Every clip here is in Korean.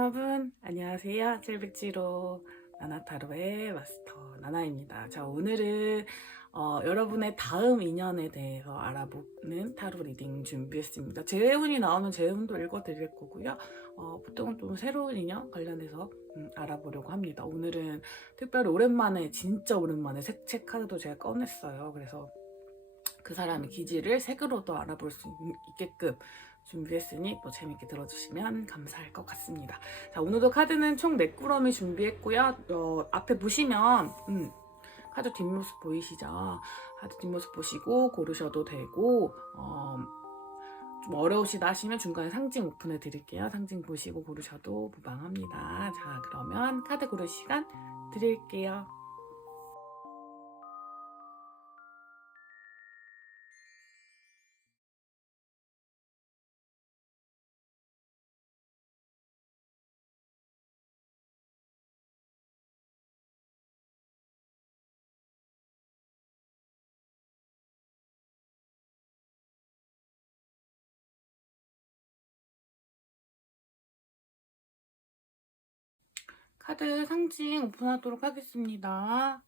여러분 안녕하세요. 707호 나나타로의 마스터 나나입니다. 자, 오늘은 여러분의 다음 인연에 대해서 알아보는 타로 리딩 준비했습니다. 재운이 나오면 재운도 읽어드릴 거고요. 보통은 좀 새로운 인연 관련해서 알아보려고 합니다. 오늘은 특별히 오랜만에, 진짜 오랜만에 색채 카드도 제가 꺼냈어요. 그래서 그 사람의 기질을 색으로도 알아볼 수 있게끔 준비했으니 또 재밌게 들어주시면 감사할 것 같습니다. 자, 오늘도 카드는 총 4꾸러미 준비했고요. 앞에 보시면 카드 뒷모습 보이시죠? 카드 뒷모습 보시고 고르셔도 되고 좀 어려우시다 하시면 중간에 상징 오픈해 드릴게요. 상징 보시고 고르셔도 무방합니다. 자, 그러면 카드 고를 시간 드릴게요. 카드 상징 오픈하도록 하겠습니다.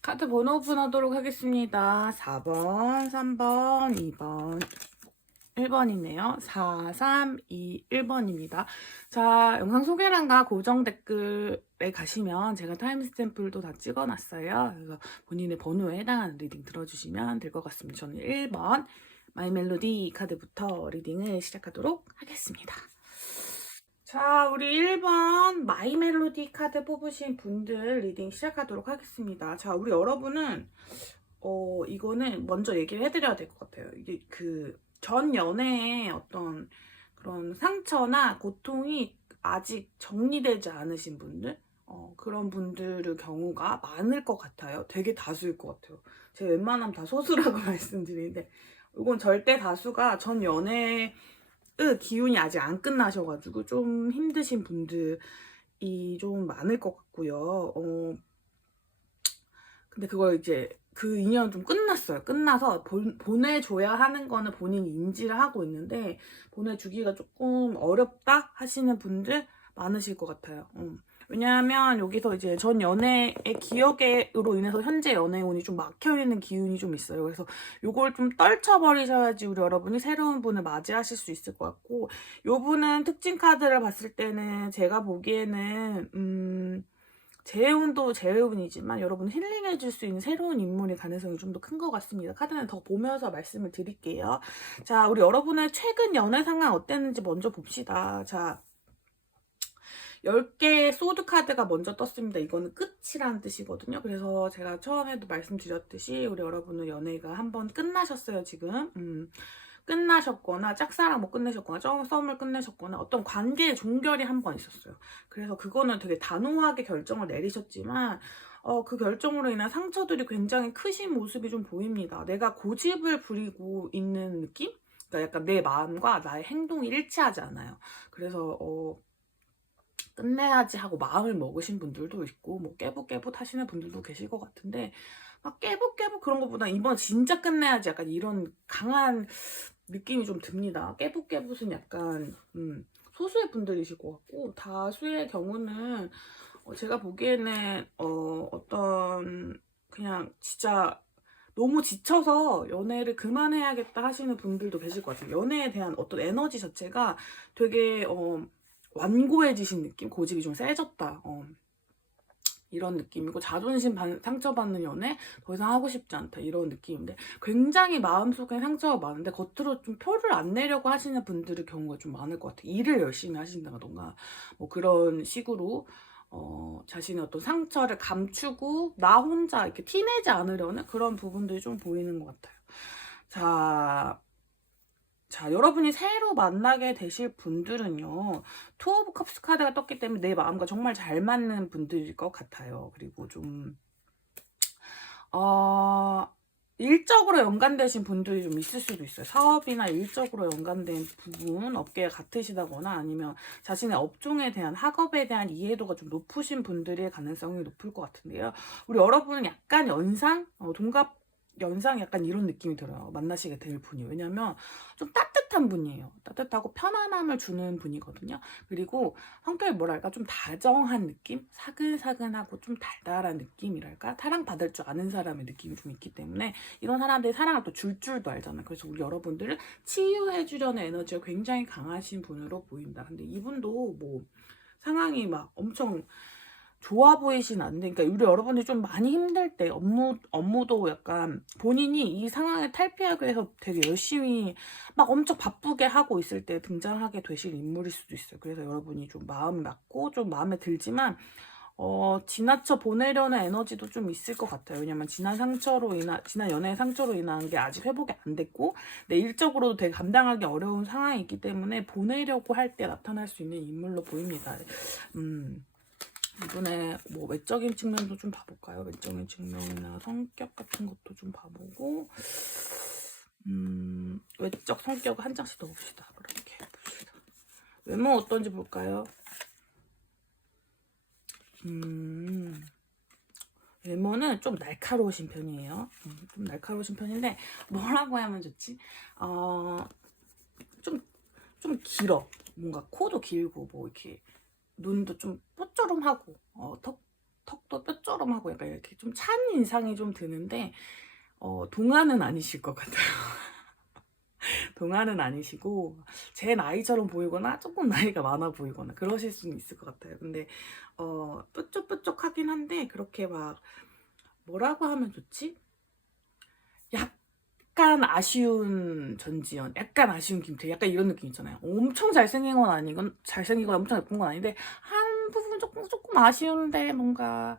카드 번호 오픈하도록 하겠습니다. 4번, 3번, 2번, 1번이네요. 4, 3, 2, 1번입니다. 자, 영상 소개란과 고정 댓글에 가시면 제가 타임스탬프도 다 찍어놨어요. 그래서 본인의 번호에 해당하는 리딩 들어주시면 될 것 같습니다. 저는 1번 마이 멜로디 카드부터 리딩을 시작하도록 하겠습니다. 자, 우리 1번 마이 멜로디 카드 뽑으신 분들 리딩 시작하도록 하겠습니다. 자, 우리 여러분은 이거는 먼저 얘기를 해드려야 될 것 같아요. 이게 그 전 연애의 어떤 그런 상처나 고통이 아직 정리되지 않으신 분들, 그런 분들의 경우가 많을 것 같아요. 되게 다수일 것 같아요. 제가 웬만하면 다 소수라고 말씀드리는데 이건 절대 다수가 전 연애 기운이 아직 안 끝나셔가지고 좀 힘드신 분들이 좀 많을 것 같고요. 근데 그걸 이제 그 인연 좀 끝났어요. 끝나서 보내줘야 하는 거는 본인이 인지를 하고 있는데 보내주기가 조금 어렵다 하시는 분들 많으실 것 같아요. 왜냐하면 여기서 이제 전 연애의 기억으로 인해서 현재 연애운이 좀 막혀있는 기운이 좀 있어요. 그래서 요걸 좀 떨쳐버리셔야지 우리 여러분이 새로운 분을 맞이하실 수 있을 것 같고, 요 분은 특징 카드를 봤을 때는 제가 보기에는 재운도 재운이지만 여러분 힐링해줄 수 있는 새로운 인물의 가능성이 좀 더 큰 것 같습니다. 카드는 더 보면서 말씀을 드릴게요. 자, 우리 여러분의 최근 연애 상황 어땠는지 먼저 봅시다. 자, 10개의 소드 카드가 먼저 떴습니다. 이거는 끝이라는 뜻이거든요. 그래서 제가 처음에도 말씀드렸듯이 우리 여러분은 연애가 한번 끝나셨어요, 지금. 끝나셨거나 짝사랑 못 끝내셨거나 썸을 끝내셨거나 어떤 관계의 종결이 한 번 있었어요. 그래서 그거는 되게 단호하게 결정을 내리셨지만 그 결정으로 인한 상처들이 굉장히 크신 모습이 좀 보입니다. 내가 고집을 부리고 있는 느낌? 그러니까 약간 내 마음과 나의 행동이 일치하지 않아요. 그래서 끝내야지 하고 마음을 먹으신 분들도 있고 뭐 깨붓깨붓 하시는 분들도 계실 것 같은데, 막 깨붓깨붓 그런 것보다 이번 진짜 끝내야지 약간 이런 강한 느낌이 좀 듭니다. 깨붓깨붓은 약간 소수의 분들이실 것 같고, 다수의 경우는 제가 보기에는 어떤 그냥 진짜 너무 지쳐서 연애를 그만해야겠다 하시는 분들도 계실 것 같아요. 연애에 대한 어떤 에너지 자체가 되게 완고해지신 느낌? 고집이 좀 세졌다. 이런 느낌이고, 자존심 상처받는 연애 더 이상 하고 싶지 않다, 이런 느낌인데 굉장히 마음속에 상처가 많은데 겉으로 좀 표를 안 내려고 하시는 분들의 경우가 좀 많을 것 같아요. 일을 열심히 하신다던가 뭐 그런 식으로 자신의 어떤 상처를 감추고 나 혼자 이렇게 티내지 않으려는 그런 부분들이 좀 보이는 것 같아요. 자, 자, 여러분이 새로 만나게 되실 분들은요, 투 오브 컵스 카드가 떴기 때문에 내 마음과 정말 잘 맞는 분들일 것 같아요. 그리고 좀 일적으로 연관되신 분들이 좀 있을 수도 있어요. 사업이나 일적으로 연관된 부분, 업계가 같으시다거나 아니면 자신의 업종에 대한, 학업에 대한 이해도가 좀 높으신 분들의 가능성이 높을 것 같은데요. 우리 여러분은 약간 연상, 동갑 연상 약간 이런 느낌이 들어요. 만나시게 될 분이. 왜냐면 좀 따뜻한 분이에요. 따뜻하고 편안함을 주는 분이거든요. 그리고 성격이 뭐랄까 좀 다정한 느낌? 사근사근하고 좀 달달한 느낌이랄까? 사랑받을 줄 아는 사람의 느낌이 좀 있기 때문에 이런 사람들이 사랑을 또 줄 줄도 알잖아요. 그래서 우리 여러분들을 치유해주려는 에너지가 굉장히 강하신 분으로 보인다. 근데 이분도 뭐 상황이 막 엄청 좋아 보이진 않는데, 그러니까 우리 여러분들이 좀 많이 힘들 때 업무도 약간 본인이 이 상황을 탈피하기 위해서 되게 열심히 막 엄청 바쁘게 하고 있을 때 등장하게 되실 인물일 수도 있어요. 그래서 여러분이 좀 마음이 맞고 좀 마음에 들지만 지나쳐 보내려는 에너지도 좀 있을 것 같아요. 왜냐면 지난 연애의 상처로 인한 게 아직 회복이 안 됐고, 내 일적으로도 되게 감당하기 어려운 상황이 있기 때문에 보내려고 할 때 나타날 수 있는 인물로 보입니다. 이번에 뭐 외적인 측면도 좀 봐볼까요? 외적인 측면이나 성격 같은 것도 좀 봐보고, 외적 성격을 한 장씩 더 봅시다. 그렇게 봅시다. 외모 어떤지 볼까요? 외모는 좀 날카로우신 편이에요. 좀 날카로우신 편인데 뭐라고 하면 좋지? 좀 길어. 뭔가 코도 길고 뭐 이렇게 눈도 좀 뽀쪼름하고 턱도 뾰쪼름하고 약간 이렇게 좀 찬 인상이 좀 드는데 동안은 아니실 것 같아요. 동안은 아니시고 제 나이처럼 보이거나 조금 나이가 많아 보이거나 그러실 수는 있을 것 같아요. 근데 뾰족뾰족하긴 한데 그렇게 막 뭐라고 하면 좋지? 약간 아쉬운 전지현, 약간 아쉬운 김태희, 약간 이런 느낌 있잖아요. 엄청 잘생긴 건 아니건 잘생기거나 엄청 예쁜 건 아닌데 한 부분 조금 아쉬운데 뭔가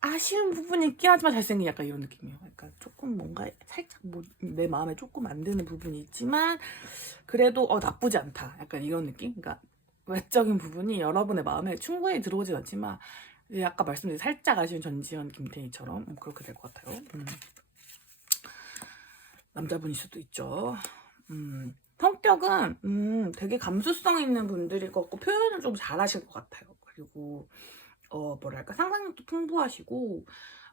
아쉬운 부분이 있긴 하지만 잘생긴 약간 이런 느낌이에요. 약간 조금 뭔가 살짝 뭐 내 마음에 조금 안 드는 부분이 있지만 그래도 나쁘지 않다. 약간 이런 느낌? 그러니까 외적인 부분이 여러분의 마음에 충분히 들어오진 않지만 아까 말씀드린 살짝 아쉬운 전지현 김태희처럼 그렇게 될 것 같아요. 남자분일 수도 있죠. 성격은 되게 감수성 있는 분들일 것 같고 표현을 좀 잘하실 것 같아요. 그리고 뭐랄까 상상력도 풍부하시고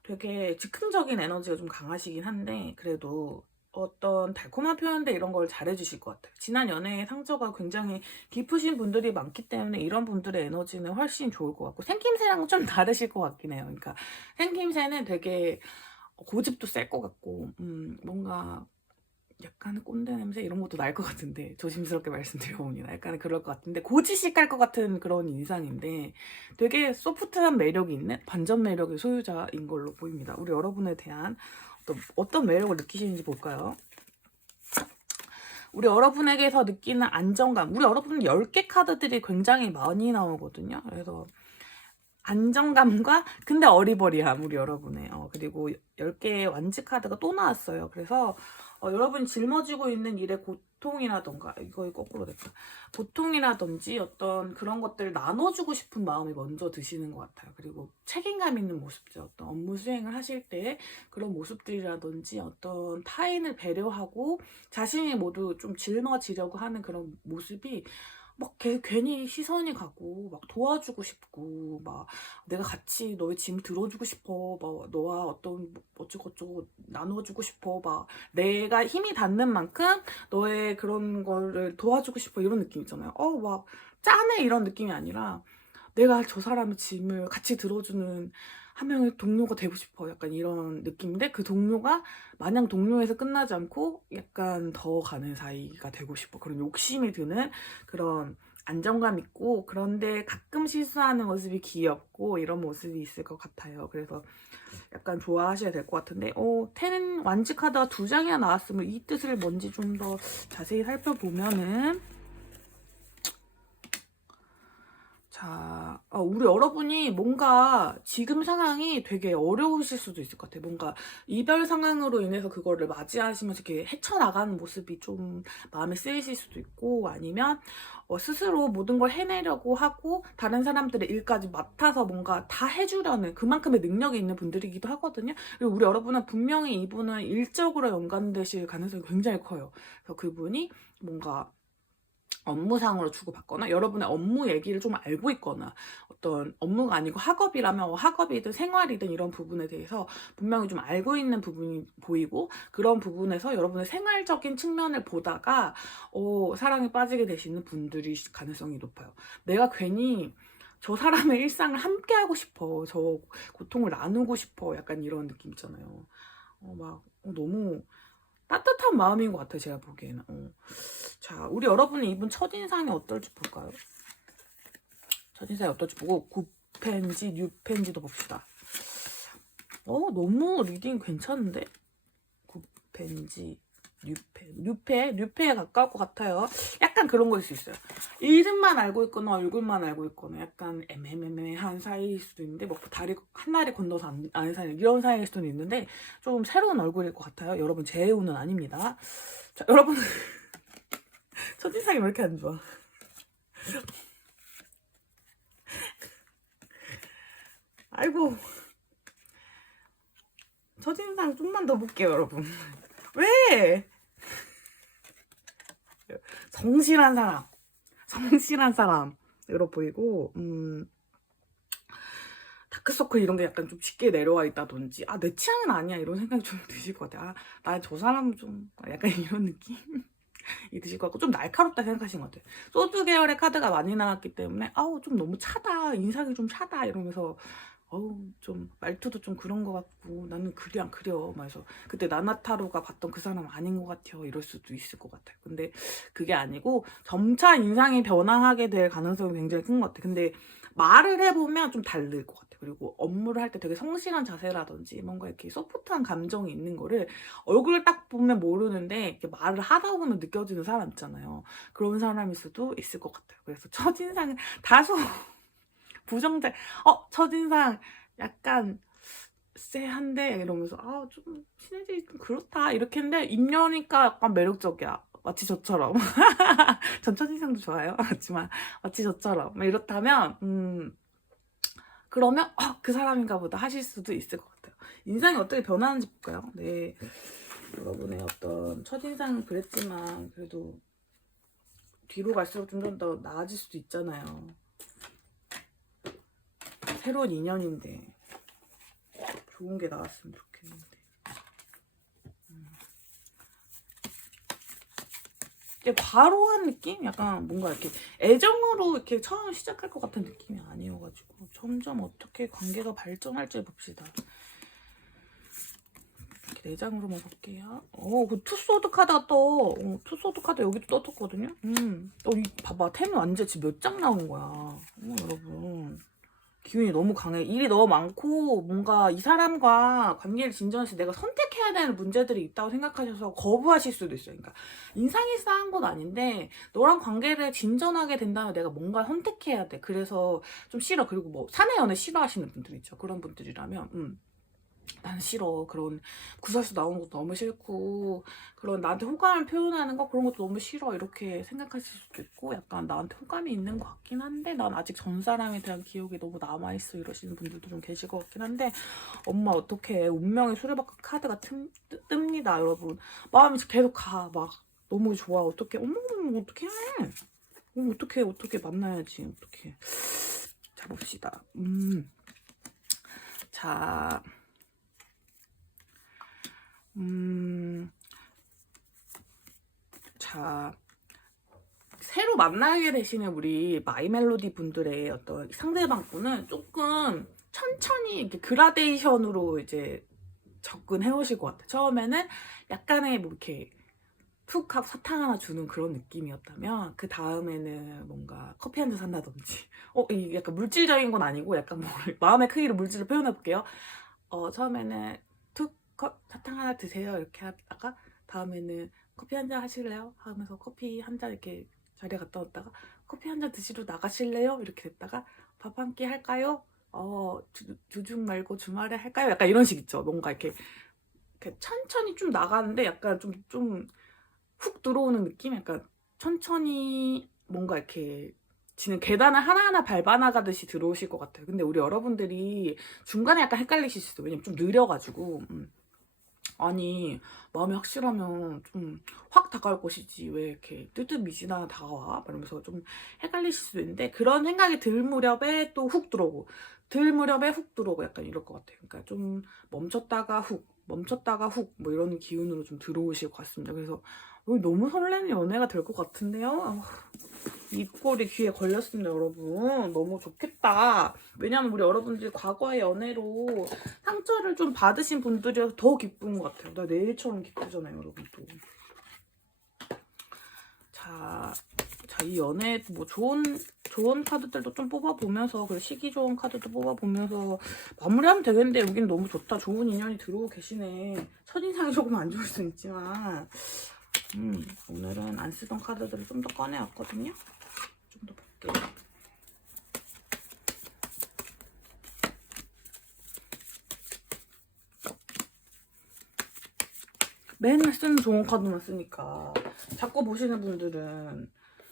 되게 즉흥적인 에너지가 좀 강하시긴 한데 그래도 어떤 달콤한 표현들 이런 걸 잘해주실 것 같아요. 지난 연애의 상처가 굉장히 깊으신 분들이 많기 때문에 이런 분들의 에너지는 훨씬 좋을 것 같고 생김새랑은 좀 다르실 것 같긴 해요. 그러니까 생김새는 되게 고집도 셀 것 같고 뭔가 약간의 꼰대 냄새 이런 것도 날 것 같은데 조심스럽게 말씀드려봅니다. 약간은 그럴 것 같은데 고지식할 것 같은 그런 인상인데 되게 소프트한 매력이 있는 반전 매력의 소유자인 걸로 보입니다. 우리 여러분에 대한 어떤 매력을 느끼시는지 볼까요? 우리 여러분에게서 느끼는 안정감, 우리 여러분은 10개 카드들이 굉장히 많이 나오거든요. 그래서 안정감과 근데 어리버리함 우리 여러분의 그리고 10개의 완지 카드가 또 나왔어요. 그래서 여러분이 짊어지고 있는 일의 고통이라던가 이거 거꾸로 됐다. 고통이라든지 어떤 그런 것들을 나눠주고 싶은 마음이 먼저 드시는 것 같아요. 그리고 책임감 있는 모습들, 어떤 업무 수행을 하실 때 그런 모습들이라든지 어떤 타인을 배려하고 자신이 모두 좀 짊어지려고 하는 그런 모습이 막 괜히 시선이 가고 막 도와주고 싶고 막 내가 같이 너의 짐 들어주고 싶어 막 너와 어떤 어쩌고저쩌고 나눠주고 싶어 막 내가 힘이 닿는 만큼 너의 그런 거를 도와주고 싶어 이런 느낌 있잖아요. 막 짠해 이런 느낌이 아니라 내가 저 사람의 짐을 같이 들어주는 한 명의 동료가 되고 싶어 약간 이런 느낌인데 그 동료가 마냥 동료에서 끝나지 않고 약간 더 가는 사이가 되고 싶어 그런 욕심이 드는 그런 안정감 있고 그런데 가끔 실수하는 모습이 귀엽고 이런 모습이 있을 것 같아요. 그래서 약간 좋아하셔야 될 것 같은데 텐 완지 카드가 2장이나 나왔으면 이 뜻을 뭔지 좀 더 자세히 살펴보면은 자 자, 우리 여러분이 뭔가 지금 상황이 되게 어려우실 수도 있을 것 같아요. 뭔가 이별 상황으로 인해서 그거를 맞이하시면서 이렇게 헤쳐나가는 모습이 좀 마음에 쓰이실 수도 있고, 아니면 스스로 모든 걸 해내려고 하고 다른 사람들의 일까지 맡아서 뭔가 다 해주려는 그만큼의 능력이 있는 분들이기도 하거든요. 그리고 우리 여러분은 분명히 이분은 일적으로 연관되실 가능성이 굉장히 커요. 그래서 그분이 뭔가 업무상으로 주고받거나 여러분의 업무 얘기를 좀 알고 있거나, 어떤 업무가 아니고 학업이라면 학업이든 생활이든 이런 부분에 대해서 분명히 좀 알고 있는 부분이 보이고, 그런 부분에서 여러분의 생활적인 측면을 보다가 사랑에 빠지게 되시는 분들이 가능성이 높아요. 내가 괜히 저 사람의 일상을 함께 하고 싶어, 저 고통을 나누고 싶어, 약간 이런 느낌 있잖아요. 너무 따뜻한 마음인 것 같아요, 제가 보기에는. 자, 우리 여러분이 이분 첫인상이 어떨지 볼까요? 첫인상이 어떨지 보고 9펜지, 6펜지도 봅시다. 너무 리딩 괜찮은데? 9펜지, 6펜, 뉴페에 가까울 것 같아요. 약간 그런 거일 수 있어요. 이름만 알고 있거나 얼굴만 알고 있거나 약간 애매한 사이일 수도 있는데, 뭐 다리 한 다리 건너서 아는 사이, 이런 사이일 수도 있는데 좀 새로운 얼굴일 것 같아요. 여러분, 제우는 아닙니다. 자, 여러분 첫인상이 왜 이렇게 안 좋아? 아이고, 첫인상 좀만 더 볼게요, 여러분. 왜? 성실한 사람 이러 보이고, 다크서클 이런 게 약간 좀 쉽게 내려와 있다든지, 내 취향은 아니야, 이런 생각이 좀 드실 것 같아요. 나 저 사람은 좀 약간 이런 느낌이 드실 것 같고, 좀 날카롭다 생각하신 것 같아요. 소주 계열의 카드가 많이 나왔기 때문에 좀 너무 차다, 인상이 좀 차다 이러면서 좀 말투도 좀 그런 것 같고, 나는 그리 안 그려. 그래서 그때 나나타로가 봤던 그 사람 아닌 것 같아요, 이럴 수도 있을 것 같아요. 근데 그게 아니고 점차 인상이 변화하게 될 가능성이 굉장히 큰 것 같아요. 근데 말을 해보면 좀 다를 것 같아요. 그리고 업무를 할 때 되게 성실한 자세라든지 뭔가 이렇게 소프트한 감정이 있는 거를 얼굴을 딱 보면 모르는데 이렇게 말을 하다 보면 느껴지는 사람 있잖아요. 그런 사람일 수도 있을 것 같아요. 그래서 첫인상은 다소 부정적, 첫인상 약간 쎄한데 이러면서 좀 친해지기 좀 그렇다 이렇게 했는데, 입녀니까 약간 매력적이야, 마치 저처럼. 전 첫인상도 좋아요. 그렇지만 마치 저처럼 이렇다면 그러면 그 사람인가 보다 하실 수도 있을 것 같아요. 인상이 어떻게 변하는지 볼까요? 네, 여러분의 어떤 첫인상은 그랬지만 그래도 뒤로 갈수록 좀 더 나아질 수도 있잖아요. 새로운 인연인데 좋은 게 나왔으면 좋겠는데. 이게 과로한 느낌? 약간 뭔가 이렇게 애정으로 이렇게 처음 시작할 것 같은 느낌이 아니어가지고, 점점 어떻게 관계가 발전할지 봅시다. 이렇게 내장으로만 볼게요. 그 투소드 카드가 투소드 카드 여기도 떴거든요. 봐봐, 템이 완전 지금 몇 장 나온 거야. 여러분. 기운이 너무 강해. 일이 너무 많고, 뭔가 이 사람과 관계를 진전해서 내가 선택해야 되는 문제들이 있다고 생각하셔서 거부하실 수도 있어요. 그러니까 인상이 싸한 건 아닌데, 너랑 관계를 진전하게 된다면 내가 뭔가 선택해야 돼. 그래서 좀 싫어. 그리고 뭐 사내 연애 싫어하시는 분들 있죠. 그런 분들이라면 나는 싫어. 그런 구설수 나오는 것도 너무 싫고, 그런 나한테 호감을 표현하는 거 그런 것도 너무 싫어, 이렇게 생각하실 수도 있고, 약간 나한테 호감이 있는 것 같긴 한데 난 아직 전 사람에 대한 기억이 너무 남아있어, 이러시는 분들도 좀 계실 것 같긴 한데, 엄마 어떡해, 운명의 수레바퀴 카드가 뜹니다, 여러분. 마음이 계속 막 너무 좋아. 어떡해, 어머 어떡해, 어떡해 만나야지, 어떡해. 자, 봅시다. 자, 자, 새로 만나게 되시는 우리 마이멜로디 분들의 어떤 상대방 분은 조금 천천히 이렇게 그라데이션으로 이제 접근해 오실 것 같아요. 처음에는 약간의 뭐 이렇게 툭 하고 사탕 하나 주는 그런 느낌이었다면, 그 다음에는 뭔가 커피 한 잔 산다든지, 이 약간 물질적인 건 아니고 약간 뭐 마음의 크기로 물질을 표현해 볼게요. 처음에는 사탕 하나 드세요, 이렇게 하다가, 다음에는 커피 한 잔 하실래요? 하면서 커피 한 잔 이렇게 자리에 갔다 왔다가, 커피 한 잔 드시러 나가실래요? 이렇게 됐다가, 밥 한 끼 할까요? 주중 말고 주말에 할까요? 약간 이런 식 있죠. 뭔가 이렇게 천천히 좀 나가는데 약간 좀 훅 들어오는 느낌? 약간 천천히 뭔가 이렇게 지금 계단을 하나하나 밟아 나가듯이 들어오실 것 같아요. 근데 우리 여러분들이 중간에 약간 헷갈리실 수 있어요. 왜냐면 좀 느려가지고. 아니, 마음이 확실하면 좀 확 다가올 것이지 왜 이렇게 뜨뜻미지나 다가와? 이러면서 좀 헷갈리실 수도 있는데 그런 생각이 들 무렵에 또 훅 들어오고 들 무렵에 훅 들어오고 약간 이럴 것 같아요. 그러니까 좀 멈췄다가 훅 멈췄다가 훅 뭐 이런 기운으로 좀 들어오실 것 같습니다. 그래서 너무 설레는 연애가 될 것 같은데요? 입꼬리 귀에 걸렸습니다, 여러분. 너무 좋겠다. 왜냐면 우리 여러분들이 과거의 연애로 상처를 좀 받으신 분들이 더 기쁜 것 같아요. 나 내일처럼 기쁘잖아요, 여러분도. 자, 이 연애 뭐 좋은 카드들도 좀 뽑아보면서 그리고 시기 좋은 카드도 뽑아보면서 마무리하면 되겠는데 여긴 너무 좋다. 좋은 인연이 들어오고 계시네. 첫인상이 조금 안 좋을 수 있지만 오늘은 안 쓰던 카드들을 좀 더 꺼내왔거든요. 좀 더 볼게요. 맨날 쓰는 좋은 카드만 쓰니까 자꾸 보시는 분들은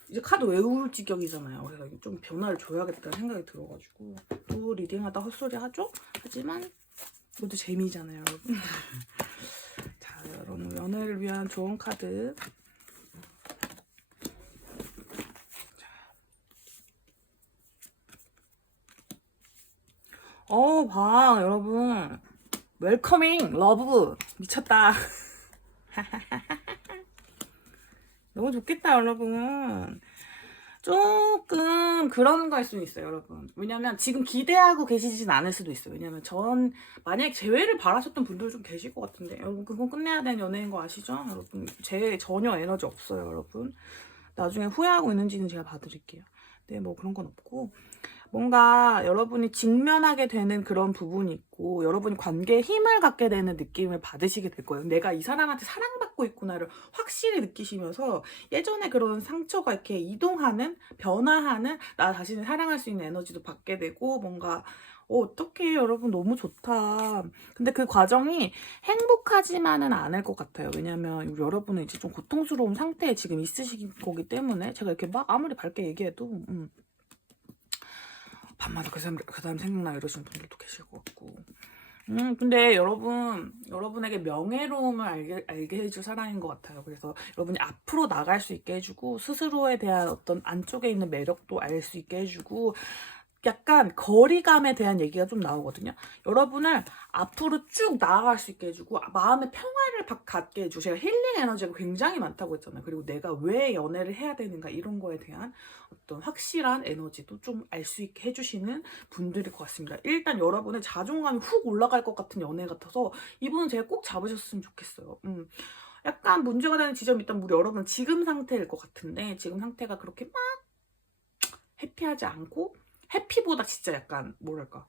이제 카드 외울 지경이잖아요. 그래서 좀 변화를 줘야겠다는 생각이 들어가지고 또 리딩하다 헛소리 하죠? 하지만 모두 재미잖아요, 여러분. 자, 여러분 연애를 위한 좋은 카드. 봐, 여러분. 웰커밍 러브 미쳤다. 너무 좋겠다, 여러분. 조금 그런 거일 수는 있어요, 여러분. 왜냐면 지금 기대하고 계시진 않을 수도 있어요. 왜냐면 만약에 재회를 바라셨던 분들 좀 계실 것 같은데 여러분 그건 끝내야 되는 연애인 거 아시죠? 여러분 전혀 에너지 없어요, 여러분. 나중에 후회하고 있는지는 제가 봐드릴게요. 네, 뭐 그런 건 없고 뭔가 여러분이 직면하게 되는 그런 부분이 있고 여러분이 관계에 힘을 갖게 되는 느낌을 받으시게 될 거예요. 내가 이 사람한테 사랑받고 있구나를 확실히 느끼시면서 예전에 그런 상처가 이렇게 이동하는 변화하는 나 자신을 사랑할 수 있는 에너지도 받게 되고 뭔가 어떡해 여러분 너무 좋다. 근데 그 과정이 행복하지만은 않을 것 같아요. 왜냐면 우리 여러분은 이제 좀 고통스러운 상태에 지금 있으신 거기 때문에 제가 이렇게 막 아무리 밝게 얘기해도 밤마다 그 사람 생각나 이러시는 분들도 계실 것 같고. 근데 여러분에게 명예로움을 알게 해줄 사람인 것 같아요. 그래서 여러분이 앞으로 나갈 수 있게 해주고, 스스로에 대한 어떤 안쪽에 있는 매력도 알 수 있게 해주고, 약간 거리감에 대한 얘기가 좀 나오거든요. 여러분을 앞으로 쭉 나아갈 수 있게 해주고 마음의 평화를 갖게 해주고 제가 힐링 에너지가 굉장히 많다고 했잖아요. 그리고 내가 왜 연애를 해야 되는가 이런 거에 대한 어떤 확실한 에너지도 좀 알 수 있게 해주시는 분들일 것 같습니다. 일단 여러분의 자존감이 훅 올라갈 것 같은 연애 같아서 이분은 제가 꼭 잡으셨으면 좋겠어요. 약간 문제가 되는 지점이 있다면 우리 여러분 지금 상태일 것 같은데 지금 상태가 그렇게 막 해피하지 않고 해피보다 진짜 약간 뭐랄까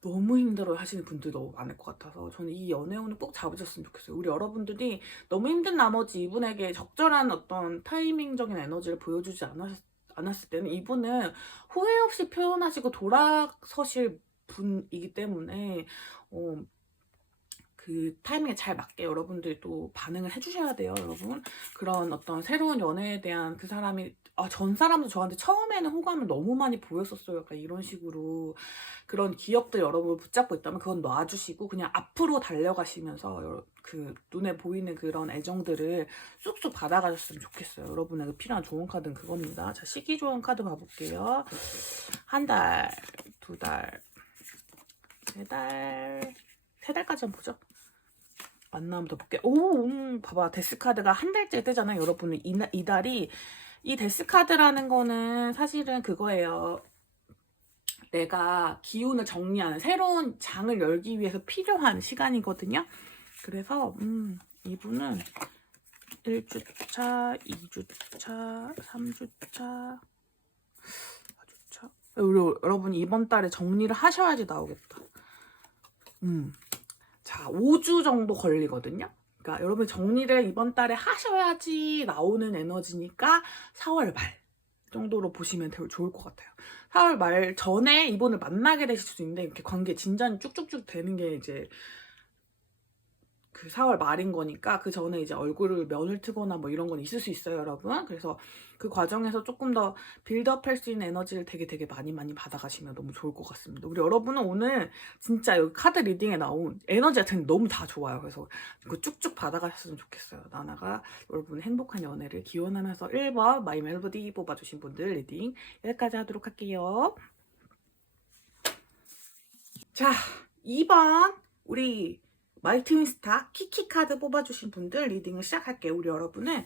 너무 힘들어 하시는 분들도 많을 것 같아서 저는 이 연애운을 꼭 잡으셨으면 좋겠어요. 우리 여러분들이 너무 힘든 나머지 이분에게 적절한 어떤 타이밍적인 에너지를 보여주지 않았을 때는 이분은 후회 없이 표현하시고 돌아서실 분이기 때문에 그 타이밍에 잘 맞게 여러분들이 또 반응을 해주셔야 돼요, 여러분. 그런 어떤 새로운 연애에 대한 그 사람이 전 사람도 저한테 처음에는 호감을 너무 많이 보였었어요. 약간 이런 식으로 그런 기억들 여러분 붙잡고 있다면 그건 놔주시고 그냥 앞으로 달려가시면서 그 눈에 보이는 그런 애정들을 쑥쑥 받아가셨으면 좋겠어요. 여러분에게 필요한 좋은 카드는 그겁니다. 자, 시기 좋은 카드 봐볼게요. 한 달, 두 달, 세 달, 세 달까지 한번 보죠. 만나면 더 볼게. 봐봐. 데스카드가 한 달째 뜨잖아요. 여러분은 이 달이 이 데스카드라는 거는 사실은 그거예요. 내가 기운을 정리하는 새로운 장을 열기 위해서 필요한 시간이거든요. 그래서 이분은 1주차, 2주차, 3주차, 4주차. 여러분 이번 달에 정리를 하셔야지 나오겠다. 자, 5주 정도 걸리거든요. 그러니까 여러분 정리를 이번 달에 하셔야지 나오는 에너지니까 4월 말 정도로 보시면 좋을 것 같아요. 4월 말 전에 이분을 만나게 되실 수도 있는데 이렇게 관계 진전이 쭉쭉쭉 되는 게 이제 그 4월 말인 거니까 그 전에 이제 얼굴을 면을 트거나 뭐 이런 건 있을 수 있어요, 여러분. 그래서 그 과정에서 조금 더 빌드업 할 수 있는 에너지를 되게 많이 받아가시면 너무 좋을 것 같습니다. 우리 여러분은 오늘 진짜 여기 카드 리딩에 나온 에너지 같은 너무 다 좋아요. 그래서 이거 쭉쭉 받아가셨으면 좋겠어요. 나나가 여러분 행복한 연애를 기원하면서 1번 마이 멜로디 뽑아주신 분들 리딩 여기까지 하도록 할게요. 자, 2번 우리 마이트윈스타 키키 카드 뽑아주신 분들 리딩을 시작할게요. 우리 여러분은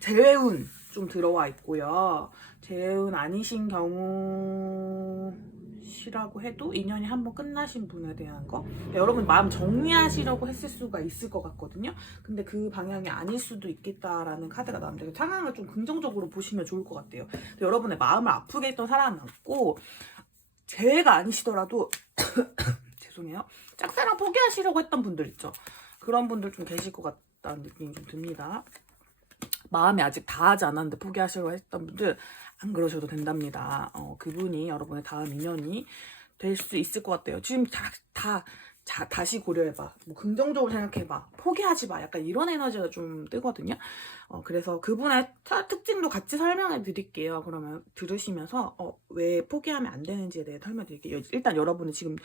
재운 좀 들어와 있고요. 재운 아니신 경우시라고 해도 인연이 한번 끝나신 분에 대한 거 여러분 마음 정리하시려고 했을 수가 있을 것 같거든요. 근데 그 방향이 아닐 수도 있겠다라는 카드가 나오는데 상황을 좀 긍정적으로 보시면 좋을 것 같아요. 여러분의 마음을 아프게 했던 사람은 없고 재회가 아니시더라도 죄송해요. 짝사랑 포기하시려고 했던 분들 있죠. 그런 분들 좀 계실 것 같다는 느낌이 좀 듭니다. 마음이 아직 다하지 않았는데 포기하시려고 했던 분들 안 그러셔도 된답니다. 그분이 여러분의 다음 인연이 될 수 있을 것 같아요. 지금 다시 고려해봐. 뭐 긍정적으로 생각해봐. 포기하지 마. 약간 이런 에너지가 좀 뜨거든요. 그래서 그분의 특징도 같이 설명해 드릴게요. 그러면 들으시면서 왜 포기하면 안 되는지에 대해 설명드릴게요. 일단 여러분이 지금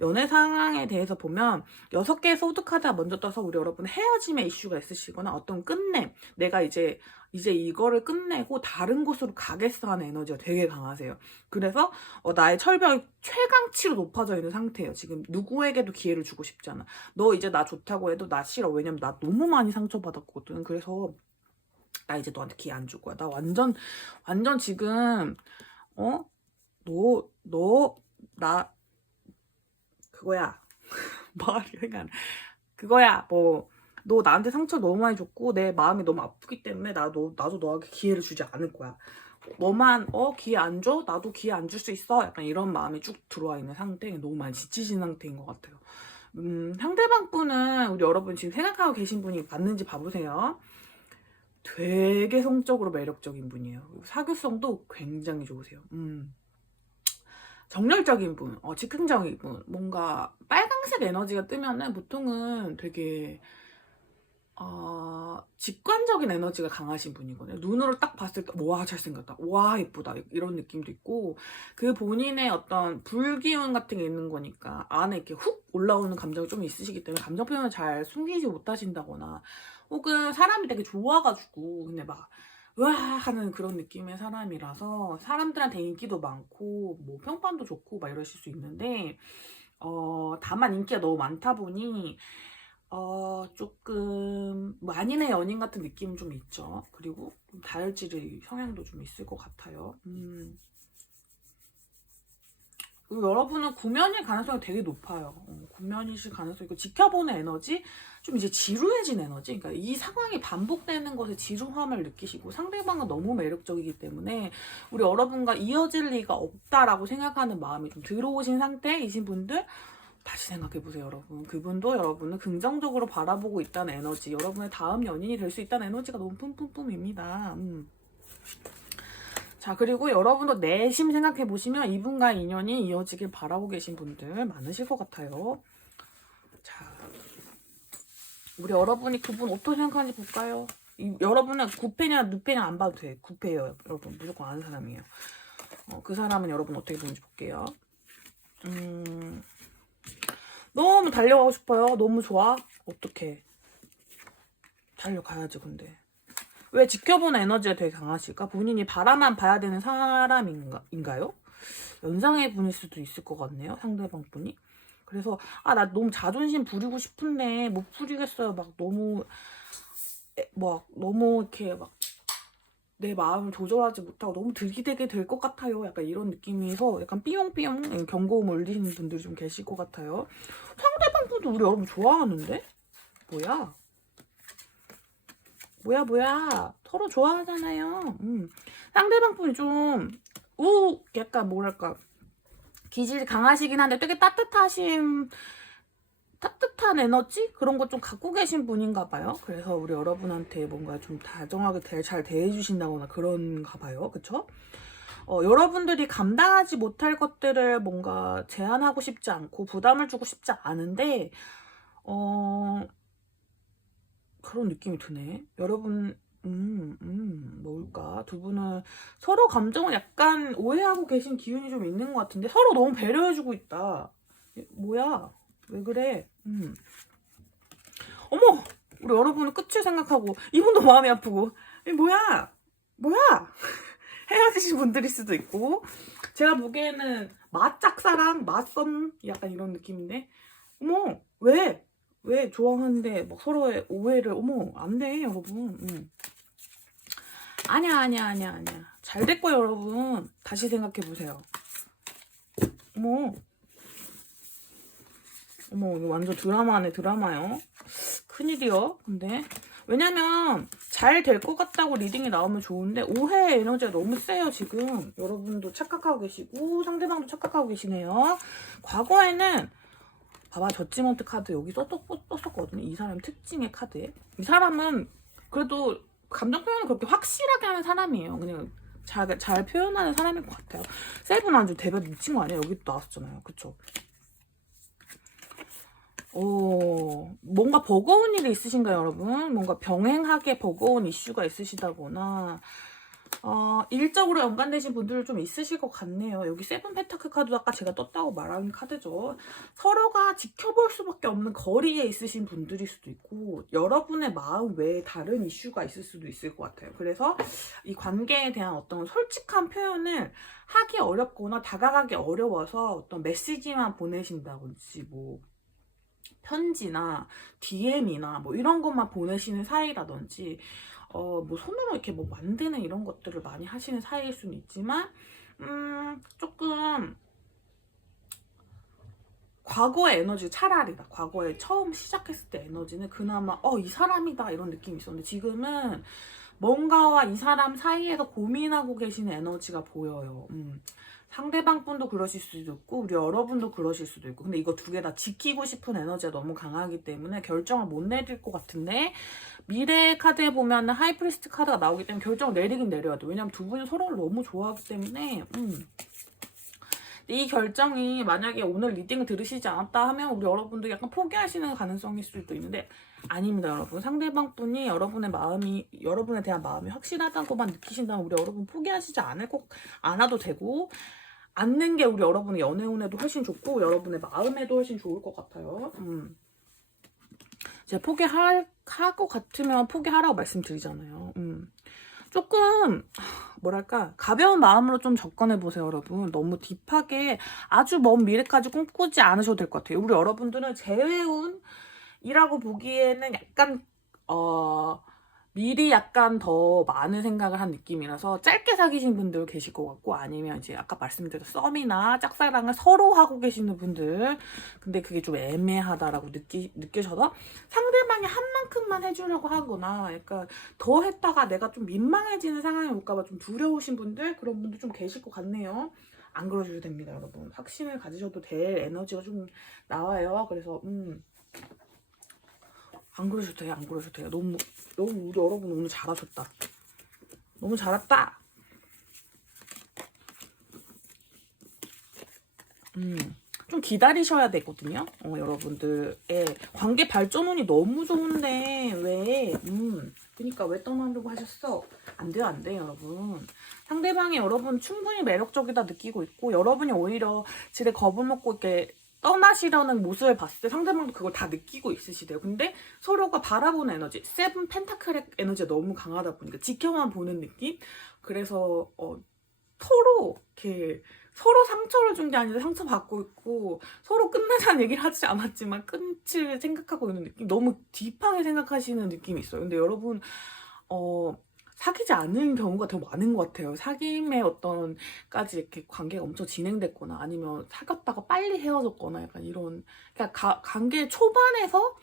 연애 상황에 대해서 보면 6개의 소드카드가 먼저 떠서 우리 여러분 헤어짐의 이슈가 있으시거나 어떤 끝냄, 내가 이제 이거를 끝내고 다른 곳으로 가겠어 하는 에너지가 되게 강하세요. 그래서 나의 철벽이 최강치로 높아져 있는 상태예요. 지금 누구에게도 기회를 주고 싶지 않아. 너 이제 나 좋다고 해도 나 싫어. 왜냐면 나 너무 많이 상처받았거든. 그래서 나 이제 너한테 기회 안 줄 거야. 나 완전 지금 나 그거야. 말이 생각 안 나. 그거야. 뭐 너 나한테 상처 너무 많이 줬고 내 마음이 너무 아프기 때문에 나도 너한테 기회를 주지 않을 거야. 너만 기회 안 줘? 나도 기회 안 줄 수 있어? 약간 이런 마음이 쭉 들어와 있는 상태에 너무 많이 지치신 상태인 것 같아요. 상대방 분은 우리 여러분 지금 생각하고 계신 분이 맞는지 봐보세요. 되게 성적으로 매력적인 분이에요. 사교성도 굉장히 좋으세요. 정열적인 분, 즉흥적인 분, 뭔가 빨강색 에너지가 뜨면은 보통은 되게 직관적인 에너지가 강하신 분이거든요. 눈으로 딱 봤을 때, 와, 잘생겼다. 와, 예쁘다. 이런 느낌도 있고, 그 본인의 어떤 불기운 같은 게 있는 거니까, 안에 이렇게 훅 올라오는 감정이 좀 있으시기 때문에, 감정 표현을 잘 숨기지 못하신다거나, 혹은 사람이 되게 좋아가지고, 근데 막, 으아 하는 그런 느낌의 사람이라서, 사람들한테 인기도 많고, 뭐, 평판도 좋고, 막 이러실 수 있는데, 다만 인기가 너무 많다 보니, 조금 만인의 연인 같은 느낌은 좀 있죠. 그리고 좀 다혈질의 성향도 좀 있을 것 같아요. 그리고 여러분은 구면일 가능성이 되게 높아요. 구면이실 가능성이 있고 지켜보는 에너지, 좀 이제 지루해진 에너지. 그러니까 이 상황이 반복되는 것에 지루함을 느끼시고 상대방은 너무 매력적이기 때문에 우리 여러분과 이어질 리가 없다라고 생각하는 마음이 좀 들어오신 상태이신 분들 다시 생각해보세요, 여러분. 그분도 여러분을 긍정적으로 바라보고 있다는 에너지, 여러분의 다음 연인이 될 수 있다는 에너지가 너무 뿜뿜뿜입니다. 자, 그리고 여러분도 내심 생각해보시면 이분과의 인연이 이어지길 바라고 계신 분들 많으실 것 같아요. 자, 우리 여러분이 그분 어떻게 생각하는지 볼까요? 여러분은 9패냐 6패냐 안 봐도 돼. 9패예요, 여러분. 무조건 아는 사람이에요. 그 사람은 여러분 어떻게 보는지 볼게요. 너무 달려가고 싶어요. 너무 좋아. 어떡해. 달려가야지 근데. 왜 지켜보는 에너지가 되게 강하실까? 본인이 바라만 봐야 되는 사람인가요? 연상의 분일 수도 있을 것 같네요. 상대방 분이. 그래서 나 너무 자존심 부리고 싶은데 못 부리겠어요. 막 너무 이렇게 막 내 마음을 조절하지 못하고 너무 들기대게 될 것 같아요. 약간 이런 느낌에서 약간 삐용삐용 경고음 울리시는 분들이 좀 계실 것 같아요. 상대방 분도 우리 여러분 좋아하는데? 뭐야. 서로 좋아하잖아요. 상대방 분이 좀 약간 뭐랄까 기질이 강하시긴 한데 되게 따뜻하신 따뜻한 에너지? 그런 거 좀 갖고 계신 분인가 봐요. 그래서 우리 여러분한테 뭔가 좀 다정하게 잘 대해주신다거나 그런가 봐요. 그쵸? 여러분들이 감당하지 못할 것들을 뭔가 제한하고 싶지 않고 부담을 주고 싶지 않은데, 그런 느낌이 드네. 여러분, 뭘까? 두 분은 서로 감정을 약간 오해하고 계신 기운이 좀 있는 것 같은데, 서로 너무 배려해주고 있다. 뭐야? 왜 그래? 어머! 우리 여러분은 끝을 생각하고, 이분도 마음이 아프고, 뭐야? 뭐야? 헤어지신 분들일 수도 있고, 제가 보기에는 맞짝사랑, 맞썸, 약간 이런 느낌인데, 어머, 왜? 왜 좋아하는데 막 서로의 오해를, 어머, 안 돼, 여러분. 아니야. 잘 됐고, 여러분. 다시 생각해보세요. 어머, 이거 완전 드라마네, 드라마요. 큰일이요, 근데. 왜냐면 잘 될 것 같다고 리딩이 나오면 좋은데 오해 에너지가 너무 세요. 지금 여러분도 착각하고 계시고 상대방도 착각하고 계시네요. 과거에는 봐봐, 저지먼트 카드 여기 떴었거든요. 이 사람 특징의 카드에. 이 사람은 그래도 감정 표현을 그렇게 확실하게 하는 사람이에요. 그냥 잘 표현하는 사람일 것 같아요. 세븐 완전 대박 미친 거 아니에요? 여기 또 나왔잖아요. 그쵸? 뭔가 버거운 일이 있으신가요, 여러분? 뭔가 병행하게 버거운 이슈가 있으시다거나, 일적으로 연관되신 분들 좀 있으실 것 같네요. 여기 세븐 펜타클 카드도 아까 제가 떴다고 말한 카드죠. 서로가 지켜볼 수밖에 없는 거리에 있으신 분들일 수도 있고, 여러분의 마음 외에 다른 이슈가 있을 수도 있을 것 같아요. 그래서 이 관계에 대한 어떤 솔직한 표현을 하기 어렵거나 다가가기 어려워서 어떤 메시지만 보내신다든지, 뭐, 편지나 DM이나 뭐 이런 것만 보내시는 사이라든지 뭐 손으로 이렇게 뭐 만드는 이런 것들을 많이 하시는 사이일 수는 있지만 조금 과거의 에너지 차라리다. 과거에 처음 시작했을 때 에너지는 그나마 이 사람이다 이런 느낌이 있었는데 지금은 뭔가와 이 사람 사이에서 고민하고 계시는 에너지가 보여요. 상대방 분도 그러실 수도 있고 우리 여러분도 그러실 수도 있고 근데 이거 두 개 다 지키고 싶은 에너지가 너무 강하기 때문에 결정을 못 내릴 것 같은데 미래 카드에 보면 하이프리스트 카드가 나오기 때문에 결정을 내리긴 내려야 돼. 왜냐면 두 분이 서로를 너무 좋아하기 때문에 이 결정이 만약에 오늘 리딩을 들으시지 않았다 하면 우리 여러분도 약간 포기하시는 가능성일 수도 있는데 아닙니다, 여러분. 상대방 분이 여러분에 대한 마음이 확실하다고만 느끼신다면 우리 여러분 포기하시지 않아도 되고 않는 게 우리 여러분의 연애운에도 훨씬 좋고 여러분의 마음에도 훨씬 좋을 것 같아요. 제가 포기할 것 같으면 포기하라고 말씀드리잖아요. 조금 뭐랄까 가벼운 마음으로 좀 접근해보세요, 여러분. 너무 딥하게 아주 먼 미래까지 꿈꾸지 않으셔도 될 것 같아요. 우리 여러분들은 재회운이라고 보기에는 약간 미리 약간 더 많은 생각을 한 느낌이라서 짧게 사귀신 분들 계실 것 같고 아니면 이제 아까 말씀드린 썸이나 짝사랑을 서로 하고 계시는 분들 근데 그게 좀 애매하다라고 느끼셔서 상대방이 한 만큼만 해주려고 하거나 약간 더 했다가 내가 좀 민망해지는 상황이 올까봐 좀 두려우신 분들 그런 분들 좀 계실 것 같네요. 안 그러셔도 됩니다, 여러분. 확신을 가지셔도 될 에너지가 좀 나와요. 그래서 안 그러셔도 돼요. 안 그러셔도 돼요. 너무 우리 여러분 오늘 잘하셨다. 너무 잘했다. 좀 기다리셔야 되거든요. 여러분들의 관계 발전운이 너무 좋은데 왜 그러니까 왜 떠나려고 하셨어? 안 돼요, 안 돼요, 여러분. 상대방이 여러분 충분히 매력적이다 느끼고 있고 여러분이 오히려 지레 겁을 먹고 이렇게 떠나시려는 모습을 봤을 때 상대방도 그걸 다 느끼고 있으시대요. 근데 서로가 바라보는 에너지, 세븐 펜타클의 에너지가 너무 강하다 보니까 지켜만 보는 느낌? 그래서 서로 이렇게 서로 상처를 준 게 아니라 상처받고 있고 서로 끝나자는 얘기를 하지 않았지만 끝을 생각하고 있는 느낌? 너무 딥하게 생각하시는 느낌이 있어요. 근데 여러분 사귀지 않은 경우가 더 많은 것 같아요. 사귐의 어떤까지 이렇게 관계가 엄청 진행됐거나 아니면 사귀었다가 빨리 헤어졌거나 약간 이런 그러니까 관계 초반에서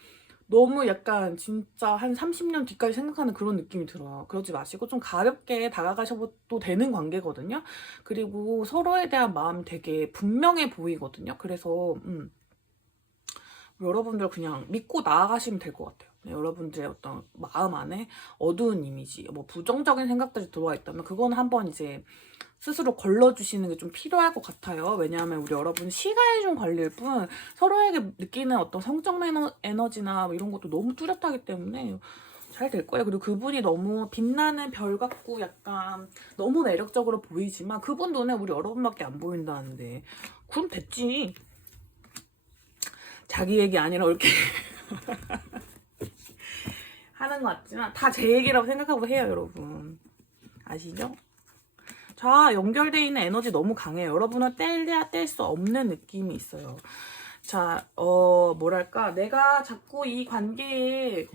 너무 약간 진짜 한 30년 뒤까지 생각하는 그런 느낌이 들어요. 그러지 마시고 좀 가볍게 다가가셔도 되는 관계거든요. 그리고 서로에 대한 마음 되게 분명해 보이거든요. 그래서 여러분들 그냥 믿고 나아가시면 될 것 같아요. 여러분들의 어떤 마음 안에 어두운 이미지, 뭐 부정적인 생각들이 들어와 있다면 그건 한번 이제 스스로 걸러주시는 게 좀 필요할 것 같아요. 왜냐하면 우리 여러분 시간이 좀 걸릴 뿐 서로에게 느끼는 어떤 성적 에너지나 뭐 이런 것도 너무 뚜렷하기 때문에 잘 될 거예요. 그리고 그분이 너무 빛나는 별 같고 약간 너무 매력적으로 보이지만 그분 눈에 우리 여러분밖에 안 보인다는데 그럼 됐지. 자기 얘기 아니라 이렇게 하는 것 같지만 다 제 얘기라고 생각하고 해요, 여러분. 아시죠? 자, 연결되어 있는 에너지 너무 강해요. 여러분은 뗄래야 뗄 수 없는 느낌이 있어요. 자, 뭐랄까. 내가 자꾸 이 관계에,